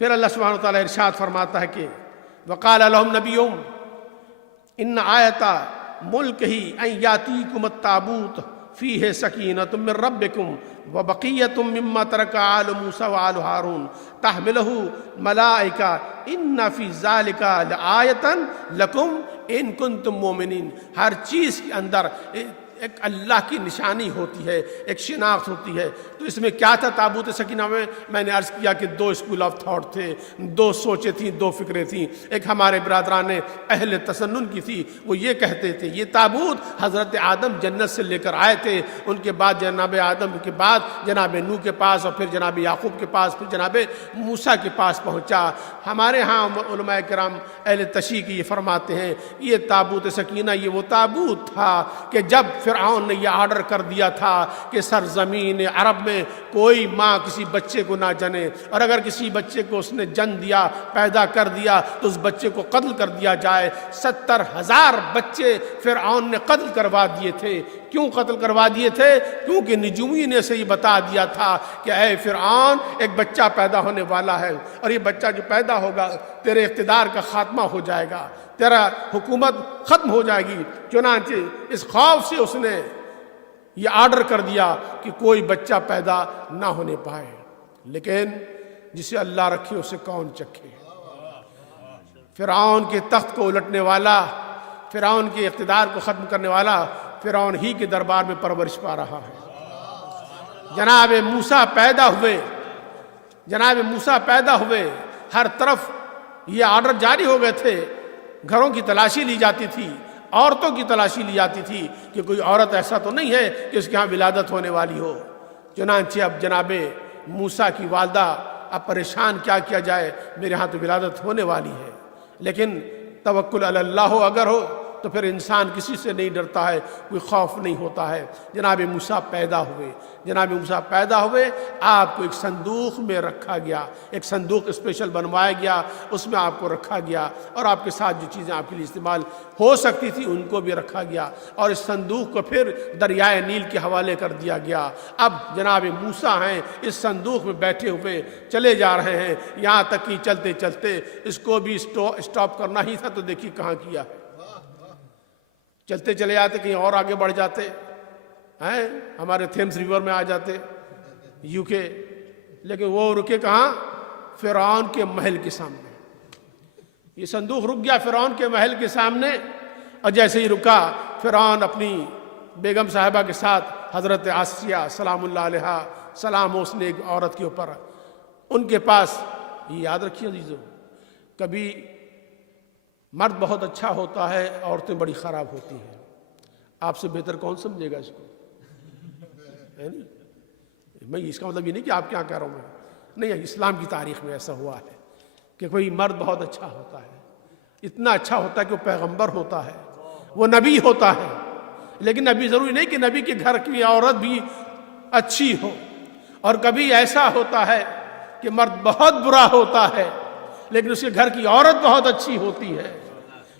پھر اللہ سبحانہ وتعالی ارشاد فرماتا ہے کہ وقال لهم نبیہم ان آیت ملکہ ان یاتیکم التابوت فیہ سکینۃ من ربکم وبقیۃ مما ترک آل موسیٰ وآل ہارون تحملہ ملائکہ ان فی ذالک لآیۃ لکم ان کنتم مومنین۔ ہر چیز کے اندر ایک اللہ کی نشانی ہوتی ہے، ایک شناخت ہوتی ہے۔ تو اس میں کیا تھا تابوت سکینہ میں نے عرض کیا کہ 2 اسکول آف تھاٹ تھے، 2 سوچیں تھیں، 2 فکریں تھیں۔ ایک ہمارے برادران اہل تسنن کی تھی، وہ یہ کہتے تھے یہ تابوت حضرت آدم جنت سے لے کر آئے تھے، ان کے بعد جناب آدم کے بعد جناب نوح کے پاس، اور پھر جناب یعقوب کے پاس، پھر جناب موسیٰ کے پاس پہنچا۔ ہمارے ہاں علماء کرام اہل تشیع کی یہ فرماتے ہیں یہ تابوت سکینہ یہ وہ تابوت تھا کہ جب فرعون نے یہ آرڈر کر دیا تھا کہ سرزمین عرب میں کوئی ماں کسی بچے کو نہ جنے، اور اگر کسی بچے کو اس نے جن دیا، پیدا کر دیا، تو اس بچے کو قتل کر دیا جائے۔ 70,000 بچے فرعون نے قتل کروا دیے تھے۔ کیوں قتل کروا دیے تھے؟ کیونکہ نجومی نے سے یہ بتا دیا تھا کہ اے فرعون ایک بچہ پیدا ہونے والا ہے، اور یہ بچہ جو پیدا ہوگا تیرے اقتدار کا خاتمہ ہو جائے گا، تیرا حکومت ختم ہو جائے گی۔ چنانچہ اس خوف سے اس نے یہ آرڈر کر دیا کہ کوئی بچہ پیدا نہ ہونے پائے۔ لیکن جسے اللہ رکھے اسے کون چکھے؟ فرعون کے تخت کو الٹنے والا، فرعون کے اقتدار کو ختم کرنے والا فرعون ہی کے دربار میں پرورش پا رہا ہے۔ جناب موسیٰ پیدا ہوئے، ہر طرف یہ آرڈر جاری ہو گئے تھے، گھروں کی تلاشی لی جاتی تھی، عورتوں کی تلاشی لی جاتی تھی کہ کوئی عورت ایسا تو نہیں ہے کہ اس کے ہاں ولادت ہونے والی ہو۔ چنانچہ اب جناب موسیٰ کی والدہ اب پریشان، کیا جائے، میرے ہاں تو ولادت ہونے والی ہے۔ لیکن توکل علی اللہ اگر ہو تو پھر انسان کسی سے نہیں ڈرتا ہے، کوئی خوف نہیں ہوتا ہے۔ جناب موسیٰ پیدا ہوئے، آپ کو ایک صندوق میں رکھا گیا، ایک صندوق اسپیشل بنوایا گیا، اس میں آپ کو رکھا گیا، اور آپ کے ساتھ جو چیزیں آپ کے لیے استعمال ہو سکتی تھی ان کو بھی رکھا گیا، اور اس صندوق کو پھر دریائے نیل کے حوالے کر دیا گیا۔ اب جناب موسیٰ ہیں اس صندوق میں بیٹھے ہوئے چلے جا رہے ہیں، یہاں تک کہ چلتے چلتے اس کو بھی اسٹاپ کرنا ہی تھا، تو دیکھیے کہاں کیا ہے۔ چلتے چلے جاتے، کہیں اور آگے بڑھ جاتے ہیں، ہمارے تھیمس ریور میں آ جاتے UK، لیکن وہ رکے کہاں؟ فرعون کے محل کے سامنے۔ یہ صندوق رک گیا فرعون کے محل کے سامنے، اور جیسے ہی رکا فرعون اپنی بیگم صاحبہ کے ساتھ حضرت آسیہ سلام اللہ علیہا، سلام ہو اس نے ایک عورت کے اوپر، ان کے پاس، یہ یاد رکھیے عزیزو، کبھی مرد بہت اچھا ہوتا ہے، عورتیں بڑی خراب ہوتی ہیں۔ آپ سے بہتر کون سمجھے گا اس کو؟ میں اس کا مطلب یہ نہیں کہ آپ کیا کہہ رہا ہوں میں، نہیں، اسلام کی تاریخ میں ایسا ہوا ہے کہ کوئی مرد بہت اچھا ہوتا ہے، اتنا اچھا ہوتا ہے کہ وہ پیغمبر ہوتا ہے، وہ نبی ہوتا ہے، لیکن نبی ضروری نہیں کہ نبی کے گھر کی عورت بھی اچھی ہو۔ اور کبھی ایسا ہوتا ہے کہ مرد بہت برا ہوتا ہے لیکن اس کے گھر کی عورت بہت اچھی ہوتی ہے۔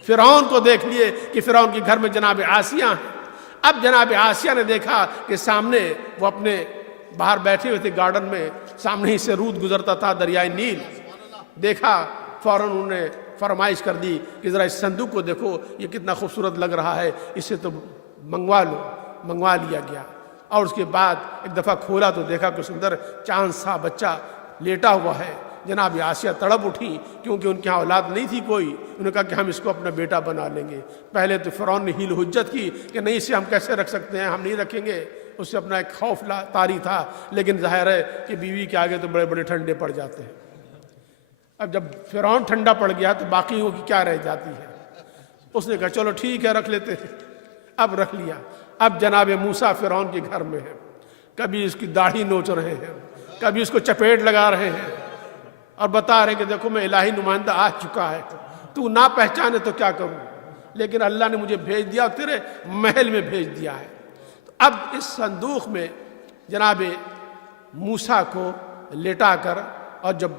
فرعون کو دیکھ لیے کہ فرعون کے گھر میں جناب آسیہ ہیں۔ اب جناب آسیہ نے دیکھا کہ سامنے وہ اپنے باہر بیٹھے ہوئے تھے گارڈن میں، سامنے ہی سے رود گزرتا تھا دریائے نیل، دیکھا، فوراً انہوں نے فرمائش کر دی کہ ذرا اس صندوق کو دیکھو، یہ کتنا خوبصورت لگ رہا ہے، اسے تو منگوا لیا گیا۔ اور اس کے بعد ایک دفعہ کھولا تو دیکھا کہ اس اندر چاند سا بچہ لیٹا ہوا ہے۔ جناب آسیہ تڑپ اٹھی، کیونکہ ان کے ہاں اولاد نہیں تھی کوئی، انہوں نے کہا کہ ہم اس کو اپنا بیٹا بنا لیں گے۔ پہلے تو فرعون نے حیل حجت کی کہ نہیں، اسے ہم کیسے رکھ سکتے ہیں، ہم نہیں رکھیں گے، اس سے اپنا ایک خوف طاری تھا، لیکن ظاہر ہے کہ بیوی کے آگے تو بڑے بڑے ٹھنڈے پڑ جاتے ہیں۔ اب جب فرعون ٹھنڈا پڑ گیا تو باقیوں کی کیا رہ جاتی ہے، اس نے کہا چلو ٹھیک ہے رکھ لیتے ہیں، اب رکھ لیا۔ اب جناب موسیٰ فرعون کے گھر میں ہے، کبھی اس کی داڑھی نوچ رہے ہیں، کبھی اس کو چپیٹ لگا رہے ہیں، اور بتا رہے کہ دیکھو میں الہی نمائندہ آ چکا ہے، تو نہ پہچانے تو کیا کروں، لیکن اللہ نے مجھے بھیج دیا، تیرے محل میں بھیج دیا ہے۔ تو اب اس صندوق میں جناب موسیٰ کو لٹا کر اور جب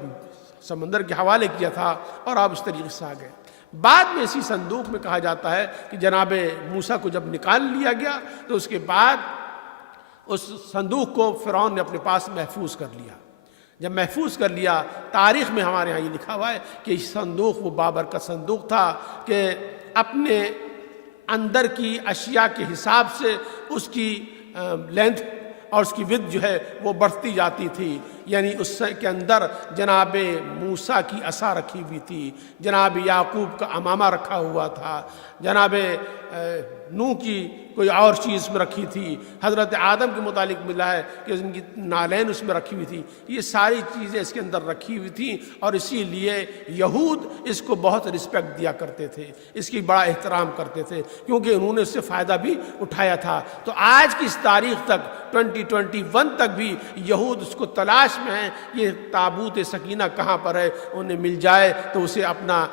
سمندر کے حوالے کیا تھا، اور آپ اس طریقے سے آ گئے۔ بعد میں اسی صندوق میں کہا جاتا ہے کہ جناب موسیٰ کو جب نکال لیا گیا تو اس کے بعد اس صندوق کو فرعون نے اپنے پاس محفوظ کر لیا۔ جب محفوظ کر لیا، تاریخ میں ہمارے ہاں یہ لکھا ہوا ہے کہ یہ صندوق وہ بابرکت صندوق تھا کہ اپنے اندر کی اشیاء کے حساب سے اس کی لینتھ اور اس کی وڈتھ جو ہے وہ بڑھتی جاتی تھی۔ یعنی اس کے اندر جناب موسیٰ کی عصا رکھی ہوئی تھی، جناب یعقوب کا امامہ رکھا ہوا تھا، جناب نوح کی کوئی اور چیز میں رکھی تھی، حضرت آدم کے متعلق ملا ہے کہ ان کی نالین اس میں رکھی ہوئی تھی، یہ ساری چیزیں اس کے اندر رکھی ہوئی تھیں، اور اسی لیے یہود اس کو بہت رسپیکٹ دیا کرتے تھے، اس کی بڑا احترام کرتے تھے، کیونکہ انہوں نے اس سے فائدہ بھی اٹھایا تھا۔ تو آج کی اس تاریخ تک 2021 تک بھی یہود اس کو تلاش میں ہیں، یہ تابوت سکینہ کہاں پر ہے، انہیں مل جائے تو اسے اپنا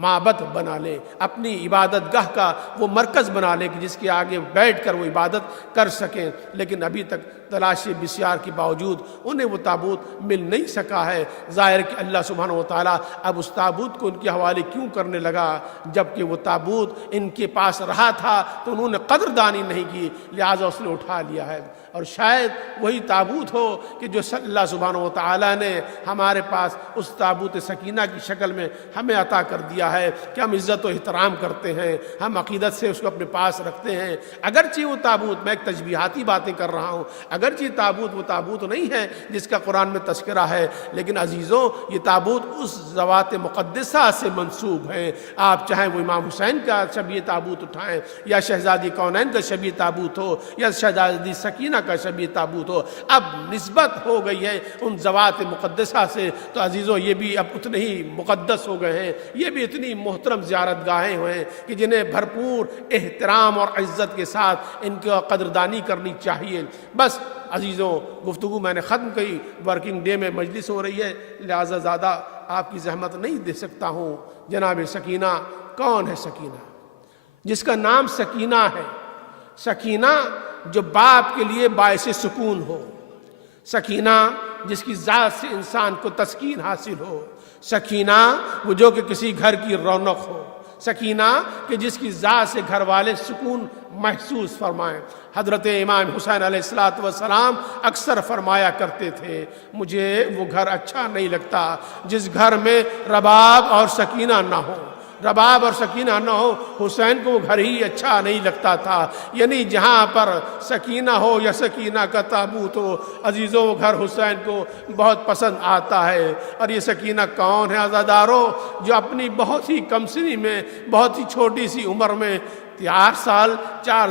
معبد بنا لے، اپنی عبادت گاہ کا وہ مرکز بنا لے کہ جس کے آگے بیٹھ کر وہ عبادت کر سکیں، لیکن ابھی تک تلاش بسیار کے باوجود انہیں وہ تابوت مل نہیں سکا ہے۔ ظاہر کہ اللہ سبحانہ و تعالیٰ اب اس تابوت کو ان کے حوالے کیوں کرنے لگا، جبکہ وہ تابوت ان کے پاس رہا تھا تو انہوں نے قدردانی نہیں کی، لہٰذا اس نے اٹھا لیا ہے۔ اور شاید وہی تابوت ہو کہ جو اللہ سبحانہ و تعالیٰ نے ہمارے پاس اس تابوت سکینہ کی شکل میں ہمیں عطا کر دیا ہے کہ ہم عزت و احترام کرتے ہیں، ہم عقیدت سے اس کو اپنے پاس رکھتے ہیں۔ اگرچہ وہ تابوت، میں ایک تشبیہاتی باتیں کر رہا ہوں، اگرچہ تابوت وہ تابوت نہیں ہے جس کا قرآن میں تذکرہ ہے، لیکن عزیزوں یہ تابوت اس ذوات مقدسہ سے منسوب ہیں۔ آپ چاہیں وہ امام حسین کا شبیہ تابوت اٹھائیں، یا شہزادی کونین کا شبیہ تابوت ہو، یا شہزادی سکینہ کا شبیہ تابوت ہو، اب نسبت ہو گئی ہے ان ذوات مقدسہ سے، تو عزیزوں یہ بھی اب اتنے ہی مقدس ہو گئے ہیں، یہ بھی اتنی محترم زیارت گاہیں ہوئے ہیں کہ جنہیں بھرپور احترام اور عزت کے ساتھ ان کی قدردانی کرنی چاہیے۔ بس عزیزوں گفتگو میں نے ختم کی، ورکنگ ڈے میں مجلس ہو رہی ہے، لہٰذا زیادہ آپ کی زحمت نہیں دے سکتا ہوں۔ جناب سکینہ کون ہے؟ سکینہ جس کا نام سکینہ ہے، سکینہ جو باپ کے لیے باعث سکون ہو، سکینہ جس کی ذات سے انسان کو تسکین حاصل ہو، سکینہ وہ جو کہ کسی گھر کی رونق ہو، سکینہ کہ جس کی ذات سے گھر والے سکون محسوس فرمائیں۔ حضرت امام حسین علیہ السلام اکثر فرمایا کرتے تھے، مجھے وہ گھر اچھا نہیں لگتا جس گھر میں رباب اور سکینہ نہ ہو، رباب اور سکینہ نہ ہو۔ حسین کو وہ گھر ہی اچھا نہیں لگتا تھا، یعنی جہاں پر سکینہ ہو یا سکینہ کا تابوت ہو، عزیزوں وہ گھر حسین کو بہت پسند آتا ہے۔ اور یہ سکینہ کون ہے عزادارو؟ جو اپنی بہت ہی کم سنی میں، بہت ہی چھوٹی سی عمر میں، 4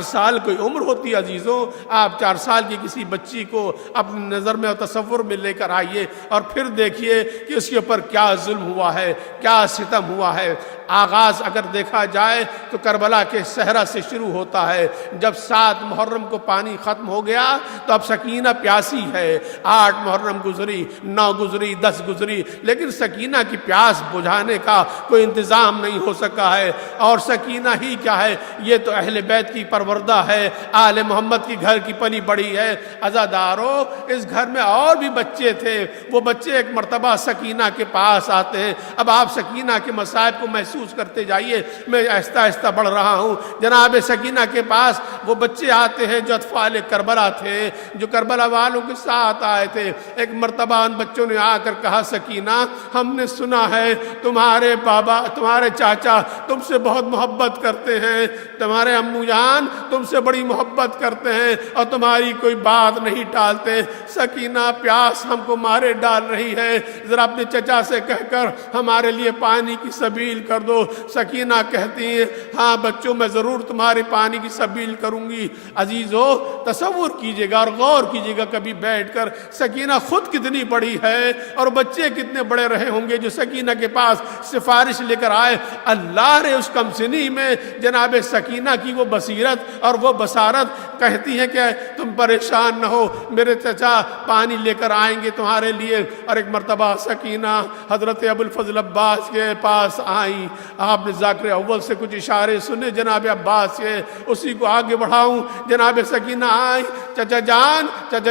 سال کوئی عمر ہوتی ہے عزیزوں، آپ 4 سال کی کسی بچی کو اپنی نظر میں اور تصور میں لے کر آئیے اور پھر دیکھیے کہ اس کے اوپر کیا ظلم ہوا ہے، کیا ستم ہوا ہے۔ آغاز اگر دیکھا جائے تو کربلا کے صحرا سے شروع ہوتا ہے۔ جب 7 محرم کو پانی ختم ہو گیا تو اب سکینہ پیاسی ہے، 8 محرم گزری، 9 گزری، 10 گزری، لیکن سکینہ کی پیاس بجھانے کا کوئی انتظام نہیں ہو سکا ہے۔ اور سکینہ ہی کیا ہے، یہ تو اہل بیت کی پروردہ ہے، آل محمد کی گھر کی پلی بڑی ہے۔ عزادارو اس گھر میں اور بھی بچے تھے، وہ بچے ایک مرتبہ سکینہ کے پاس آتے ہیں۔ اب آپ سکینہ کے مصائب کو محسوس کرتے جائیے، میں آہستہ آہستہ بڑھ رہا ہوں۔ جناب سکینہ کے پاس وہ بچے آتے ہیں جو اطفال کربلا تھے، جو کربلا والوں کے ساتھ آئے تھے۔ ایک مرتبہ ان بچوں نے آ کر کہا، سکینہ ہم نے سنا ہے تمہارے بابا، تمہارے چاچا تم سے بہت محبت کرتے ہیں، تمہارے امو جان تم سے بڑی محبت کرتے ہیں اور تمہاری کوئی بات نہیں ٹالتے۔ سکینہ پیاس ہم کو مارے ڈال رہی ہے، ذرا اپنے چچا سے کہہ کر ہمارے لیے پانی کی سبیل کر دو۔ سکینہ کہتی ہے، ہاں بچوں میں ضرور تمہاری پانی کی سبیل کروں گی۔ عزیزو تصور کیجئے گا اور غور کیجئے گا کبھی بیٹھ کر، سکینہ خود کتنی بڑی ہے اور بچے کتنے بڑے رہے ہوں گے جو سکینہ کے پاس سفارش لے کر آئے۔ اللہ نے اس کم سنی میں جناب سکینہ کی وہ بصیرت اور وہ بصارت، کہتی ہے کہ تم پریشان نہ ہو، میرے چچا پانی لے کر آئیں گے تمہارے لیے۔ اور ایک مرتبہ سکینہ حضرت ابو الفضل عباس کے پاس آئیں، آپ نے ذاکر اول سے کچھ اشارے سنے جناب عباس کے، اسی کو آگے بڑھاؤں۔ جناب سکینہ آئیں، چچا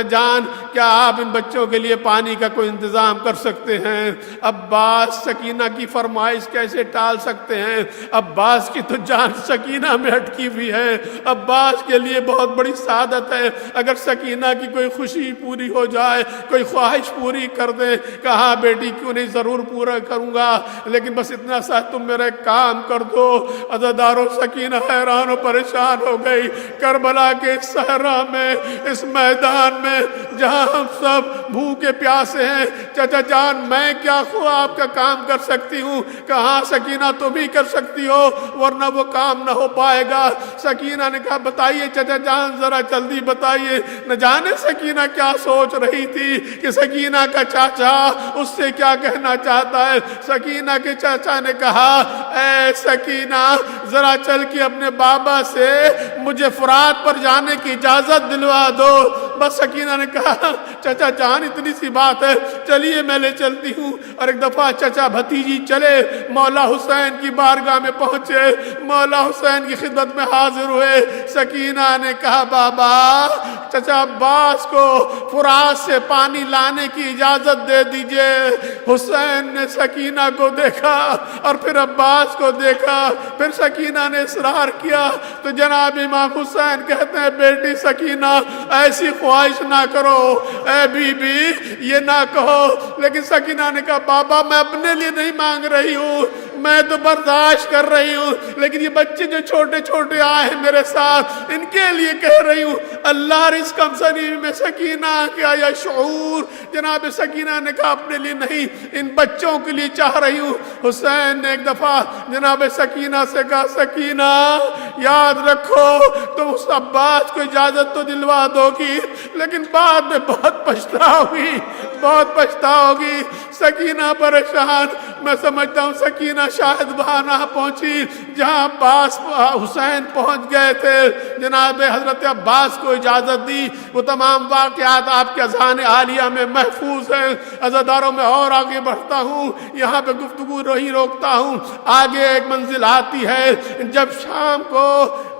جان کیا آپ ان بچوں کے لیے پانی کا کوئی انتظام کر سکتے ہیں؟ عباس سکینہ کی فرمائش کیسے ٹال سکتے ہیں؟ عباس کی تو جان سکینہ دنیا میں اٹکی ہوئی ہے۔ عباس کے لیے بہت بڑی سعادت ہے اگر سکینہ کی کوئی خوشی پوری ہو جائے، کوئی خواہش پوری کر دے۔ کہا بیٹی کیوں نہیں، ضرور پورا کروں گا، لیکن بس اتنا سا تم میرا ایک کام کر دو۔ عزادارو سکینہ حیران و پریشان ہو گئی۔ کربلا کے اس صحرا میں، اس میدان میں جہاں ہم سب بھوکے پیاسے ہیں، چچا جان میں کیا آپ کا کام کر سکتی ہوں؟ کہاں سکینہ تم ہی کر سکتی ہو، ورنہ وہ کام نہ ہو پائے گا۔ سکینہ نے کہا بتائیے چچا جان، ذرا جلدی بتائیے۔ نہ جانے سکینہ کیا سوچ رہی تھی کہ سکینہ کا چاچا اس سے کیا کہنا چاہتا ہے۔ سکینہ کے چاچا نے کہا اے سکینہ ذرا چل کے اپنے بابا سے مجھے فرات پر جانے کی اجازت دلوا دو۔ بس سکینہ نے کہا چچا جان اتنی سی بات ہے، چلیے میں لے چلتی ہوں۔ اور ایک دفعہ چچا بھتیجی چلے، مولا حسین کی بارگاہ میں پہنچے، مولا حسین کی خدمت میں حاضر ہوئے۔ سکینہ نے کہا بابا چچا عباس کو فرات سے پانی لانے کی اجازت دے دیجئے۔ حسین نے سکینہ کو دیکھا اور پھر عباس کو دیکھا، پھر سکینہ نے اصرار کیا تو جناب امام حسین کہتے ہیں بیٹی سکینہ ایسی خواہش نہ کرو، اے بی بی یہ نہ کہو۔ لیکن سکینہ نے کہا بابا میں اپنے لیے نہیں مانگ رہی ہوں، میں تو برداشت کر رہی ہوں، لیکن یہ بچے جو چھوٹے چھوٹے آئے ہیں میرے ساتھ ان کے لیے کہہ رہی ہوں۔ اللہ رزق کمسنی میں سکینہ کیا یا شعور، جناب سکینہ نے کہا اپنے لیے نہیں، ان بچوں کے لیے چاہ رہی ہوں۔ حسین نے ایک دفعہ جناب سکینہ سے کہا سکینہ یاد رکھو تم اس عباس کو اجازت تو دلوا دو گی، لیکن بعد میں بہت پچھتاؤگی، بہت پچھتاؤگی۔ سکینہ پریشان، میں سمجھتا ہوں سکینہ شاید وہاں نہ پہنچی جہاں عباس حسین پہنچ گئے تھے۔ جناب حضرت عباس کو اجازت دی، وہ تمام واقعات آپ کے اذہان عالیہ میں محفوظ ہیں۔ عزاداروں میں اور آگے بڑھتا ہوں، یہاں پہ گفتگو نہیں روکتا ہوں۔ آگے ایک منزل آتی ہے جب شام کو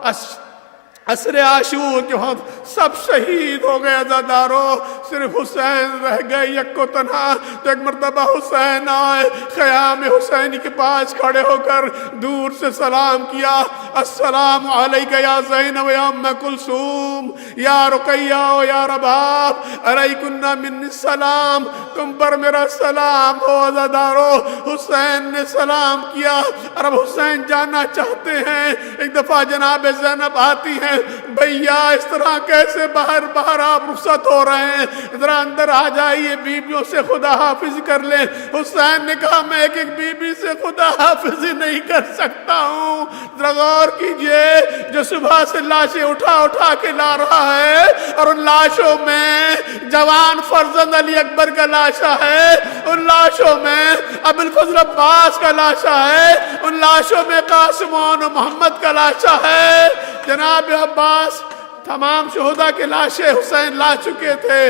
عصر عاشور کے وقت سب شہید ہو گئے عزاداروں، صرف حسین رہ گئے یک و تنہا۔ تو ایک مرتبہ حسین آئے، خیام حسینی کے پاس کھڑے ہو کر دور سے سلام کیا، السلام علیکہ یا زینب یا ام کلثوم یا رقیہ یا رباب علیکن من السلام، تم پر میرا سلام ہو۔ عزاداروں حسین نے سلام کیا اور اب حسین جانا چاہتے ہیں۔ ایک دفعہ جناب زینب آتی ہیں، بھیا اس طرح کیسے باہر آپ رخصت ہو رہے ہیں، ذرا اندر آ جائیے، بیبیوں سے خدا حافظ کر لیں۔ حسین نے کہا میں ایک بیبی سے خدا حافظ نہیں کر سکتا ہوں، ذرا غور کیجئے جو صبح سے لاشیں اٹھا کے لا رہا ہے اور ان لاشوں میں جوان فرزند علی اکبر کا لاشا ہے، ان لاشوں میں ابو الفضل عباس کا لاشا ہے، ان لاشوں میں قاسم و محمد کا لاشا ہے۔ جناب عباس تمام شہداء کے لاشیں حسین لا چکے تھے۔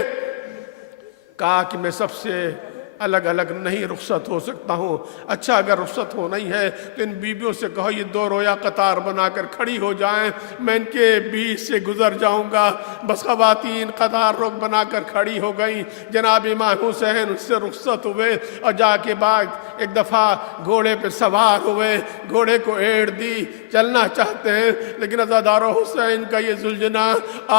کہا کہ میں سب سے الگ الگ نہیں رخصت ہو سکتا ہوں، اچھا اگر رخصت ہو نہیں ہے تو ان بیبیوں سے کہو یہ دو رویا قطار بنا کر کھڑی ہو جائیں، میں ان کے بیچ سے گزر جاؤں گا۔ بس خواتین قطار رخ بنا کر کھڑی ہو گئیں۔ جناب امام حسین اس سے رخصت ہوئے اور جا کے بعد ایک دفعہ گھوڑے پہ سوار ہوئے، گھوڑے کو ایڑ دی، چلنا چاہتے ہیں، لیکن عزادارو حسین کا یہ زلجنا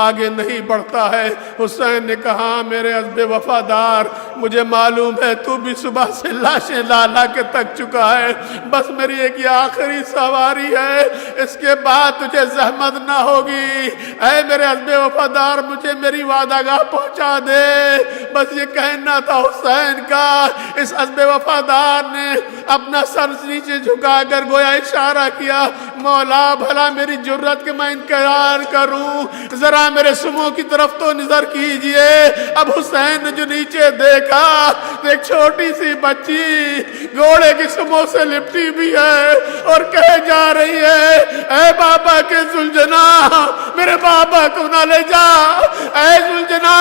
آگے نہیں بڑھتا ہے۔ حسین نے کہا میرے عزب وفادار مجھے معلوم ہے تو بھی صبح سے لاشیں لا کے تک چکا ہے، بس میری ایک یہ آخری سواری ہے، اس کے بعد تجھے زحمت نہ ہوگی، اے میرے عزب وفادار مجھے میری وعدہ گاہ پہنچا دے۔ بس یہ کہنا تھا حسین کا۔ اس عزب وفادار نے اپنا سر نیچے جھکا کر گویا اشارہ کیا، مولا بھلا میری جرت کہ میں انکار کروں، ذرا میرے سمو کی طرف تو نظر کیجئے۔ اب حسین نے جو نیچے دیکھا تو ایک چھوٹی سی بچی گھوڑے کی سمو سے لپٹی بھی ہے اور کہے جا رہی ہے اے بابا کے زلجنا میرے بابا کو نہ لے جا، اے زلجنا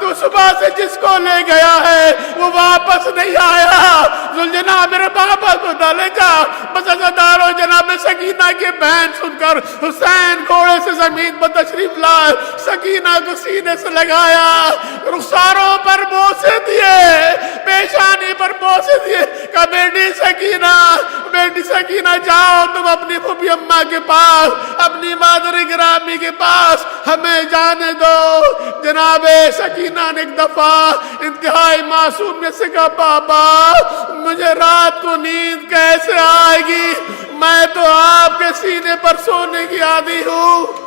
تو صبح سے جس کو لے گیا ہے وہ واپس نہیں آیا، زلجنا میرے بابا کو نہ لے جا۔ بس عزادارو جناب سکینہ کے بین سن کر حسین گھوڑے سے زمین پر تشریف لائے، سکینہ کو سینے سے لگایا، رخساروں پر بوسے دیے، پیشانی پر بوسے دیے، کہا بیٹی سکینہ جاؤ تم اپنی پھوپھی اماں کے پاس، اپنی مادر گرامی کے پاس ہمیں جانے دو۔ جناب سکینہ نے ایک دفعہ انتہائی معصوم سے کہا بابا مجھے رات کو نیند کیسے آئے گی، میں تو آپ کے سینے پر سونے کی عادی ہوں۔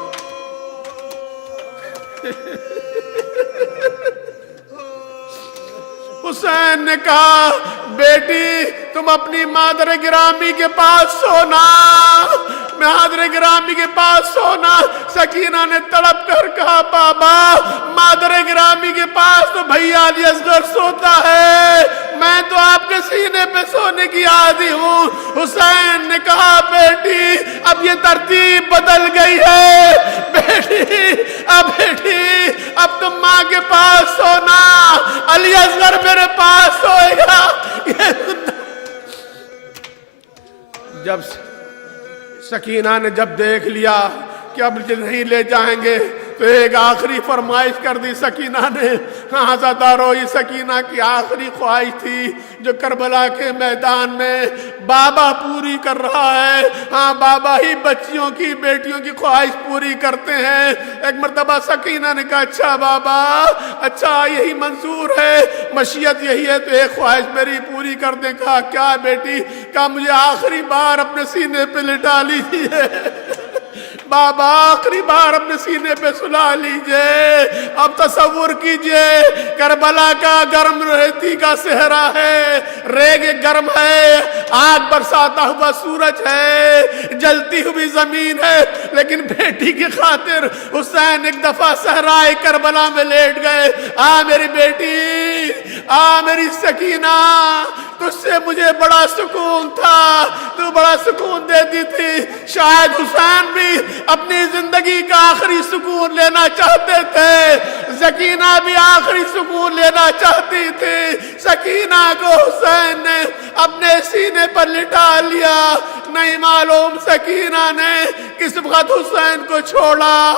حسین نے کہا بیٹی تم اپنی مادر گرامی کے پاس سونا، مادر گرامی کے پاس سونا۔ سکینہ نے تڑپ کر کہا بابا مادر گرامی کے پاس تو بھیا علی اصغر سوتا ہے، میں تو آپ کے سینے پہ سونے کی عادی ہوں۔ حسین نے کہا بیٹی اب یہ ترتیب بدل گئی ہے، بیٹی اب تم ماں کے پاس سونا، علی اصغر میرے پاس سوئے گا۔ جب سکینہ نے جب دیکھ لیا کہ اب نہیں لے جائیں گے تو ایک آخری فرمائش کر دی سکینہ نے۔ ہاں زادارو یہ سکینہ کی آخری خواہش تھی جو کربلا کے میدان میں بابا پوری کر رہا ہے۔ ہاں بابا ہی بچیوں کی بیٹیوں کی خواہش پوری کرتے ہیں۔ ایک مرتبہ سکینہ نے کہا اچھا بابا اچھا یہی منظور ہے، مشیت یہی ہے تو ایک خواہش میری پوری کر دیں۔ کہا کیا بیٹی؟ کہا مجھے آخری بار اپنے سینے پہ لٹا لیجیے بابا، آخری بار اپنے سینے پہ سلا لیجئے۔ اب تصور کیجئے کربلا کا گرم ریتی کا صحرا ہے، ریگ گرم ہے، آگ برساتا ہوا سورج ہے، جلتی ہوئی زمین ہے، لیکن بیٹی کی خاطر حسین ایک دفعہ صحرائے کربلا میں لیٹ گئے۔ آ میری بیٹی، آ میری سکینہ، تجھ سے مجھے بڑا سکون تھا، تو بڑا سکون دیتی تھی۔ شاید حسین بھی اپنی زندگی کا آخری سکون لینا چاہتے تھے، سکینہ بھی آخری سکون لینا چاہتی تھی۔ سکینہ کو حسین نے اپنے سینے پر لٹا لیا، نہیں معلوم سکینہ نے کس وقت حسین کو چھوڑا۔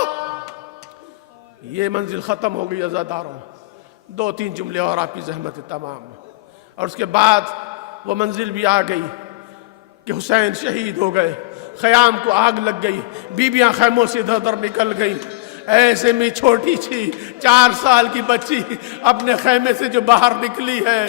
یہ منزل ختم ہو گئی عزاداروں، 2-3 جملے اور آپ کی زحمت تمام، اور اس کے بعد وہ منزل بھی آ گئی کہ حسین شہید ہو گئے، خیام کو آگ لگ گئی، بیبیاں خیموں سے ادھر ادھر نکل گئی۔ ایسے میں چھوٹی سی 4 سال کی بچی اپنے خیمے سے جو باہر نکلی ہے،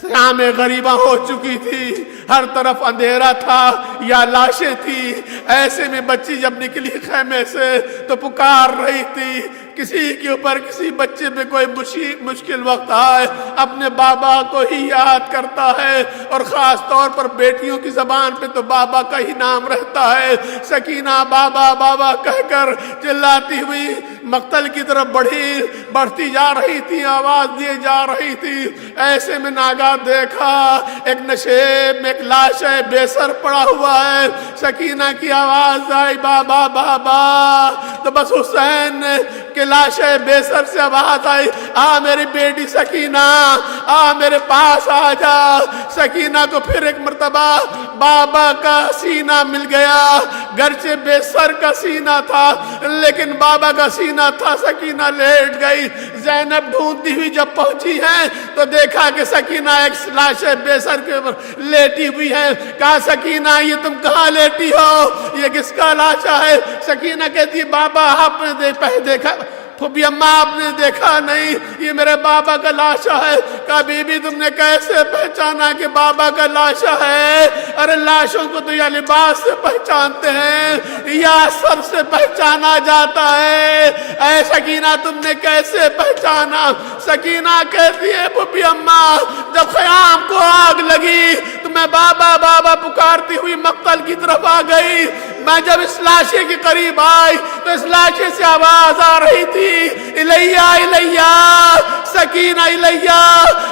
خیام غریبہ ہو چکی تھی، ہر طرف اندھیرا تھا یا لاشیں تھی۔ ایسے میں بچی جب نکلی خیمے سے تو پکار رہی تھی، کسی کے اوپر کسی بچے پہ کوئی مشکل وقت آئے اپنے بابا کو ہی یاد کرتا ہے، اور خاص طور پر بیٹیوں کی زبان پہ تو بابا کا ہی نام رہتا ہے۔ سکینہ بابا بابا کہہ کر چلاتی ہوئی مقتل کی طرف بڑھتی جا رہی تھی، آواز دیے جا رہی تھی۔ ایسے میں ناگاہ دیکھا ایک نشیب میں ایک لاش ہے، بے سر پڑا ہوا ہے۔ سکینہ کی آواز آئی بابا بابا، تو بس حسین نے کہ لاش ہے بے سر سے آواز آئی آ میری بیٹی سکینہ، آ میرے پاس آ جا۔ سکینہ کو پھر ایک مرتبہ بابا کا سینہ مل گیا، گرچہ بے سر کا سینہ تھا لیکن بابا کا سینہ تھا۔ سکینہ لیٹ گئی، زینب ڈھونڈتی ہوئی جب پہنچی ہے تو دیکھا کہ سکینہ ایک لاش بے سر کے اوپر لیٹی ہوئی ہے۔ کہا سکینہ یہ تم کہاں لیٹی ہو، یہ کس کا لاشا ہے؟ سکینہ کہتی ہے بابا آپ نے دیکھا، پھوپھی اماں آپ نے دیکھا نہیں، یہ میرے بابا کا لاشا ہے۔ کہا بی بی تم نے کیسے پہچانا کہ بابا کا لاشا ہے؟ ارے لاشوں کو تو یا لباس سے پہچانتے ہیں یا سر سے پہچانا جاتا ہے، اے سکینہ تم نے کیسے پہچانا؟ سکینہ کہتی ہے پھوپھی اماں جب خیام کو آگ لگی تو میں بابا بابا پکارتی ہوئی مقتل کی طرف آ گئی۔ میں جب اس لاشے کے قریب آئی تو اس لاشے سے آواز آ رہی تھی الیہ الیہ سکینہ الیہ،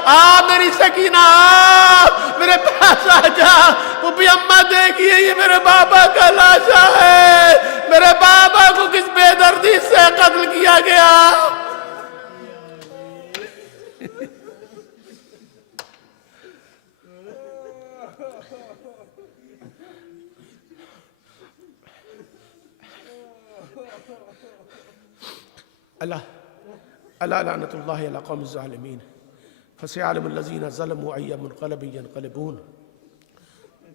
آ میری سکینہ آ میرے پاس آ جا۔ پھوپھی اماں دیکھیے یہ میرے بابا کا لاشا ہے، میرے بابا کو کس بے دردی سے قتل کیا گیا۔ اللہ لعنت اللہ علی قوم الظالمین فسيعلم الذين ظلموا أي منقلب ينقلبون۔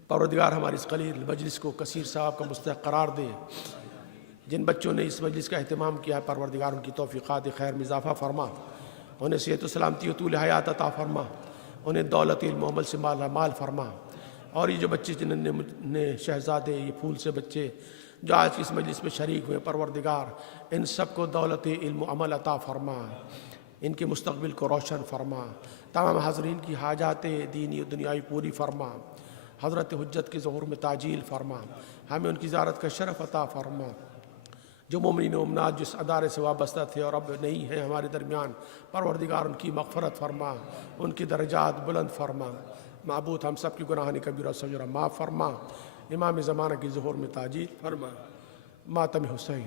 پروردگار ہماری اس قلیل مجلس کو کثیر ثواب کا مستحق قرار دے. جن بچوں نے اس مجلس کا اہتمام کیا ہے پروردگار ان کی توفیقات خیر میں اضافہ فرما, انہیں صحت و سلامتی و طول حیات عطا فرما, انہیں دولت علم و عمل سے مال فرما. اور یہ جو بچے جنہوں نے شہزادے, یہ پھول سے بچے جو آج کی اس مجلس میں شریک ہوئے, پروردگار ان سب کو دولت علم و عمل عطا فرما, ان کے مستقبل کو روشن فرما, تمام حاضرین کی حاجات دینی و دنیاوی پوری فرما, حضرت حجت کے ظہور میں تعجیل فرما, ہمیں ان کی زیارت کا شرف عطا فرما. جو مومنین و مومنات جس ادارے سے وابستہ تھے اور اب نہیں ہیں ہمارے درمیان, پروردگار ان کی مغفرت فرما, ان کی درجات بلند فرما. معبود ہم سب کی گناہان کبیرہ صغیرہ معاف فرما, امام زمانہ کی ظہور میں تعجیل فرما. ماتم حسین.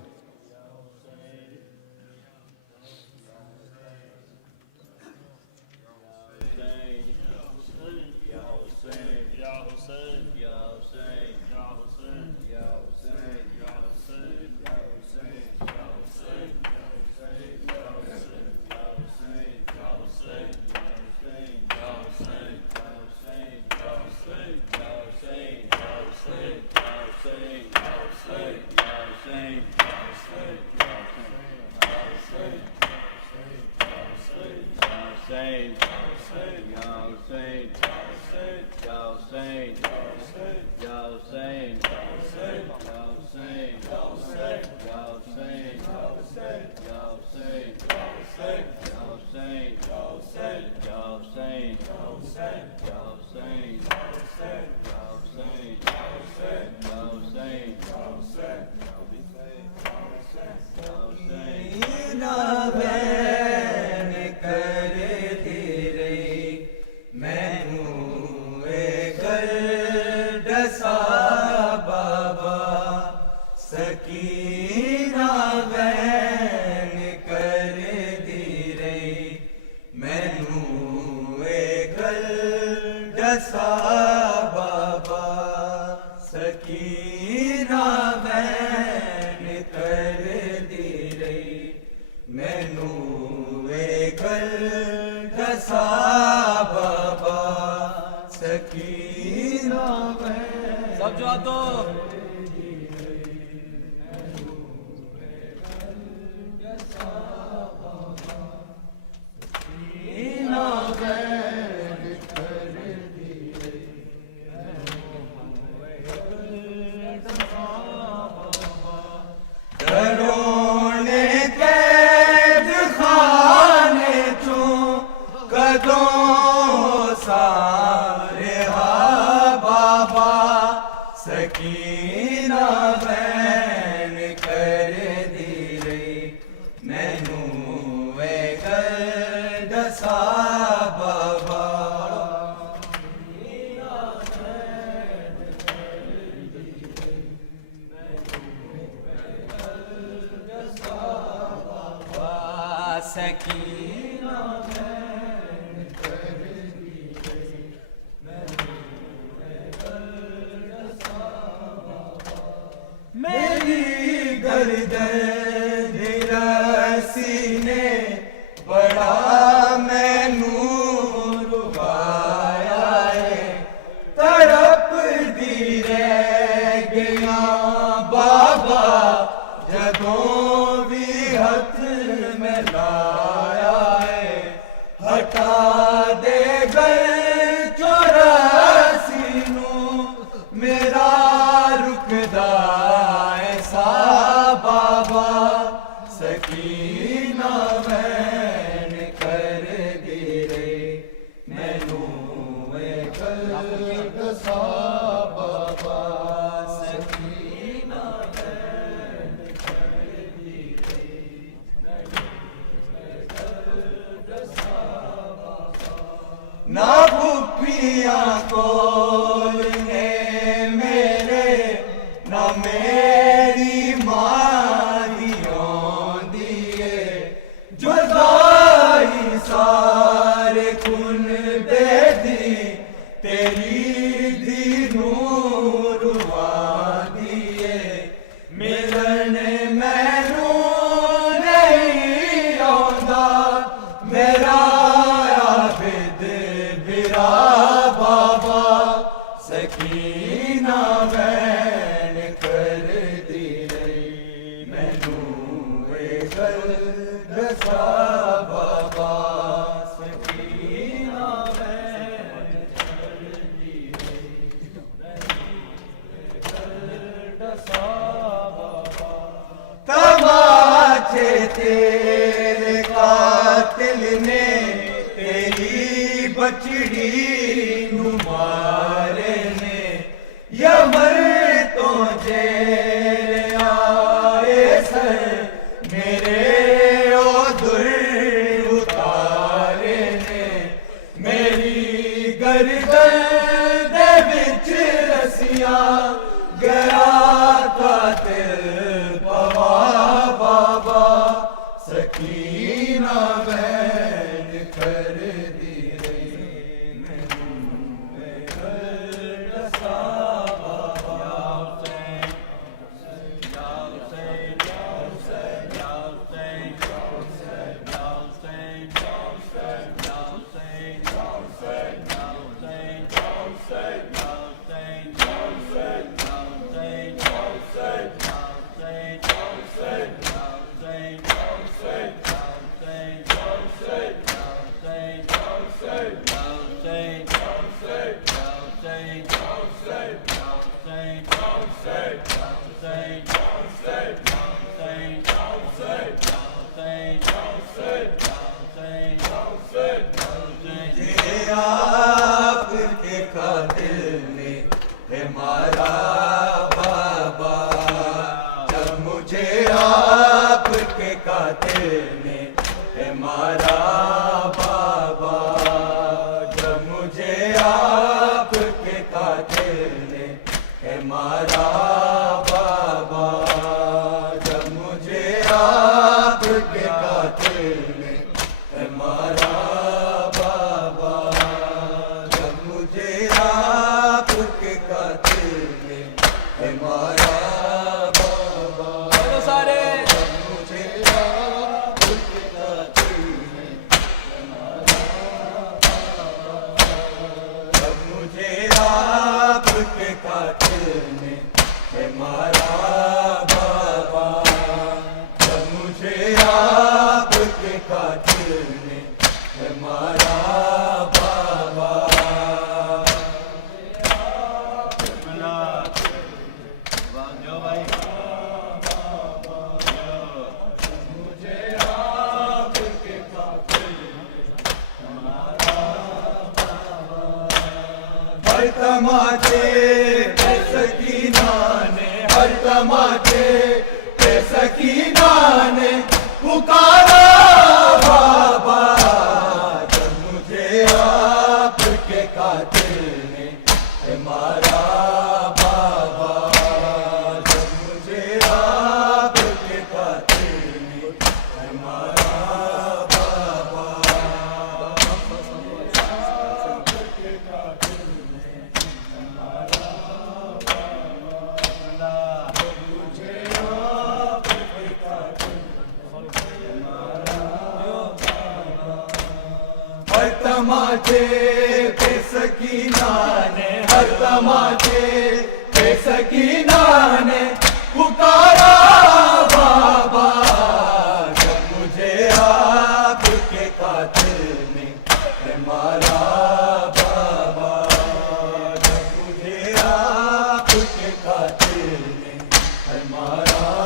بچے تیرے قاتل نے تیری بچڑی نو مارے نے یا مر تو جیل آئے سر میرے او در اتارے نے میری گردن دے وچ رسیاں گیا قاتل پوا بابا سکینہ بین کر دی رہی میں گھر دسا بابا آپ کے قاتل نے ہے مارا بابا جب مجھے آپ کے قاتل نے ہے مارا بابا جب مجھے آپ کے قاتل نے ہے مارا بابا جب مجھے آپ کے قاتل نے ہے مارا سکینہ نے پکارا بابا جب مجھے آپ کے قاتل نے ہے مارا بابا جب مجھے آپ کے قاتل نے ہے مارا بابا تماچے پہ سکینہ نے ہر تماچے پہ سکینہ نے پکارا بابا جب مجھے آپ کے قاتل نے ہے مارا بابا جب مجھے آپ کے قاتل نے ہے مارا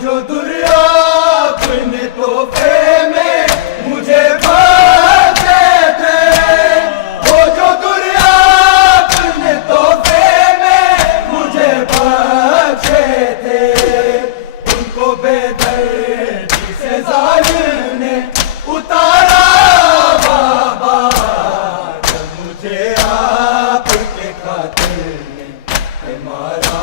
جو دریا اپنے تحفے میں مجھے بھیجے تھے وہ جو دریا اپنے تحفے میں مجھے بھیجے تھے ان کو بے دردی سے ظالم نے اتارا بابا جب مجھے آپ کے قاتل نے ہے مارا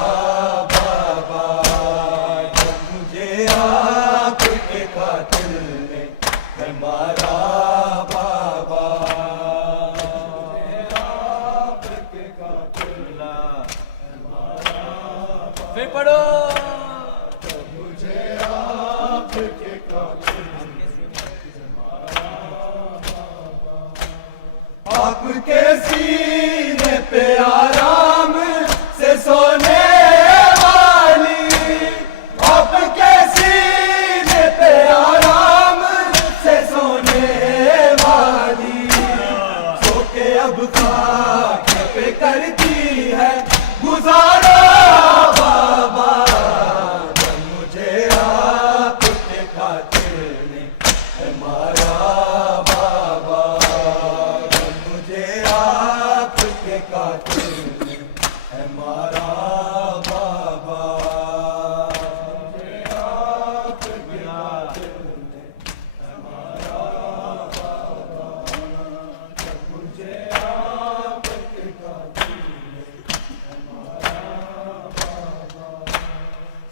آپ کے سینے پہ آرام سے سونے والی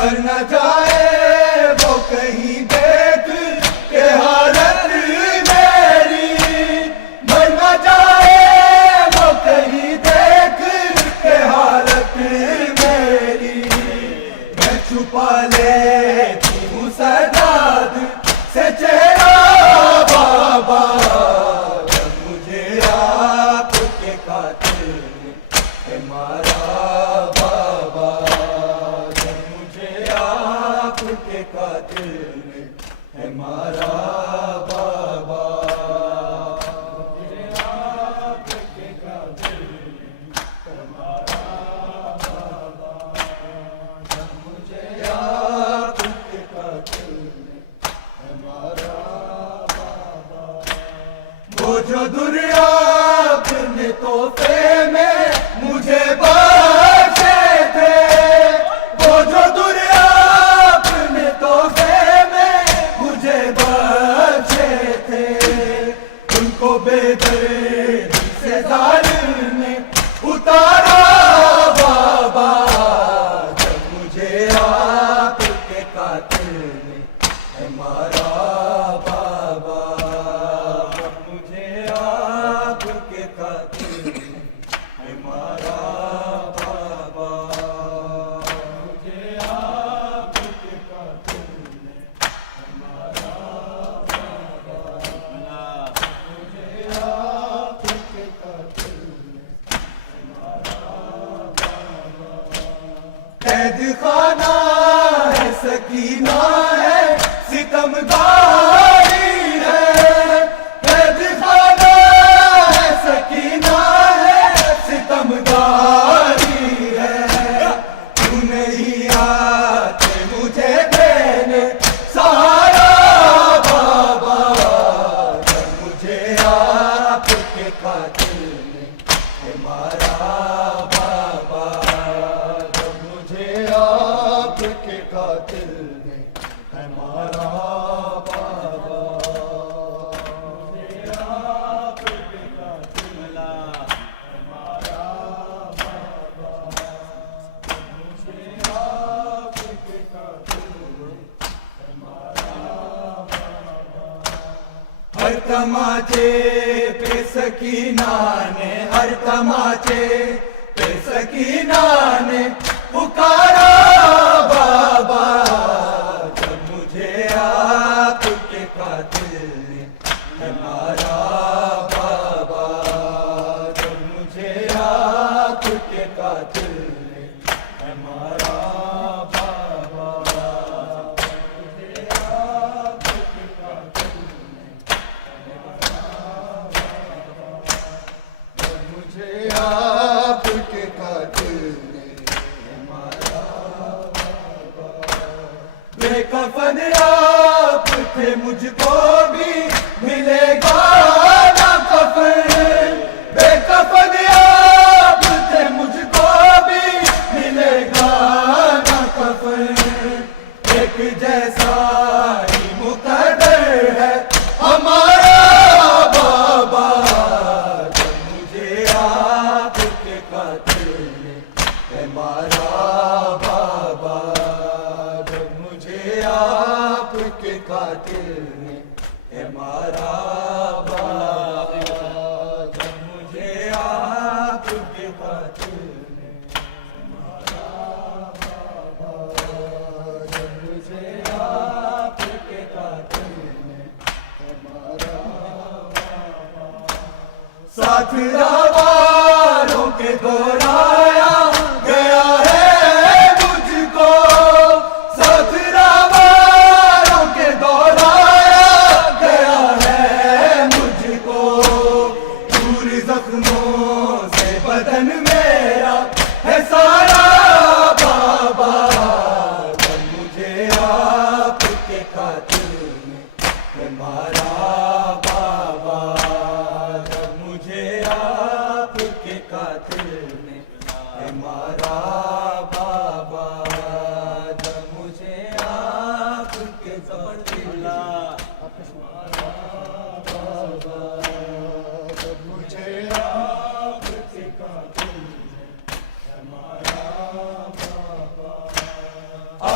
مر نہ جائے وہ کہیں دیکھ کے حالت میری، مر نہ جائے وہ کہیں دیکھ کے حالت میری، میں چھپا لیتی ہوں سجاد سے چہرہ بابا، جب مجھے آپ کے قاتل نے مارا بابا، جب مجھے آپ کے قاتل نے مارا بابا، مجھے آپ کے قاتل نے مارا بابا، جب مجھے آپ کے قاتل نے مارا بابا، وہ جو دریا اپنے تحفے میں مجھے بخشے تھے، وہ جو دریا اپنے تحفے میں مجھے بخشے تھے، ان کو بے دردی سے ظالم نے اتارا بابا، جب مجھے آپ کے قاتل نے مارا بابا، جب مجھے آپ کے قاتل نے مارا بابا، مجھے آپ کے قاتل نے مارا بابا، مجھے آپ کے قاتل نے مارا بابا، قید خانہ ہے سکینہ ہے ستم گاری ہے، قید خانہ ہے سکینہ ہے ستم گاری ہے، تو نہیں آتے مجھے دینے سہارا بابا، جب مجھے آپ کے قاتل نے مارا بابا، جب مجھے آپ کے قاتل نے مارا بابا، مجھے آپ کے قاتل نے مارا بابا، مجھے آپ کے قاتل نے مارا بابا، ہر تماچے پہ سکینہ نے، ہر تماچے پہ سکینہ نے پکارا بابا، جب مجھے آپ کے قاتل نے مارا بابا، جب مجھے آپ کے قاتل نے مارا بابا، مجھے آپ کے قاتل نے مارا بابا، جب مجھے آپ کے قاتل نے مارا بابا، بے کفن آپ تھے مجھ کو بھی ملے گا نہ کفن، بے کفن آپ تھے مجھ کو بھی ملے گا نہ کفن، ایک جیسا ہی مقدر ہے ہمارا بابا، جب مجھے آپ کے قاتل نے مارا بابا، جب مجھے آپ کے قاتل نے مارا بابا، جب مجھے آپ کے قاتل نے مارا بابا، جب مجھے آپ کے قاتل نے مارا بابا، ساتھ والوں کے دورایا گیا ہے مجھ کو، ساتھ والوں کے دورایا گیا ہے مجھ کو، دور زخموں سے بدن میرا ہے سارا بابا، جب مجھے آپ کے قاتل نے مارا بابا، جب مجھے آپ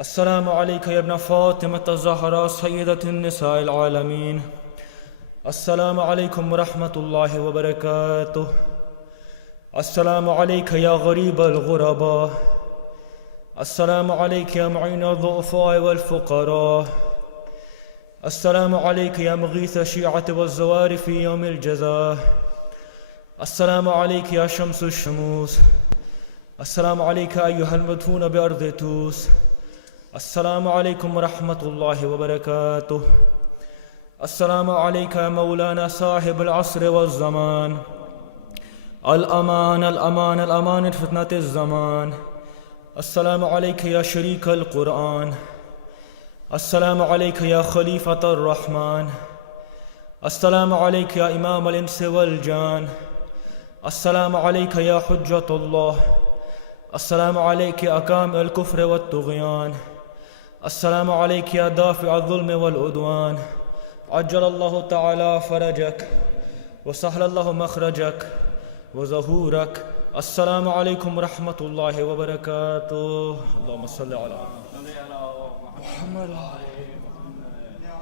السلام عليك يا ابن فاطمة الزهراء سيدة النساء العالمين. السلام عليكم ورحمة الله وبركاته. السلام عليك يا غريب الغرباء. السلام عليك يا معين الضعفاء والفقراء. السلام عليك يا مغيث الشيعة والزوار في يوم الجزاء. السلام عليك يا شمس الشموس. السلام عليك أيها المدفون بأرض توس. السلام عليكم ورحمة الله وبركاته. السلام عليك يا مولانا صاحب العصر والزمان. الأمان الأمان الأمان فتنة الزمان. السلام عليك يا شريك القرآن. السلام عليك يا خليفة الرحمن. السلام عليك يا إمام الإنس والجان. السلام عليك يا حجة الله. السلام عليك يا أكام الكفر والطغيان. السلام عليك يا دافع الظلم والعدوان. عجل الله تعالى فرجك وسهل الله مخرجك وظهورك. السلام عليكم ورحمة الله وبركاته. اللهم صل على محمد.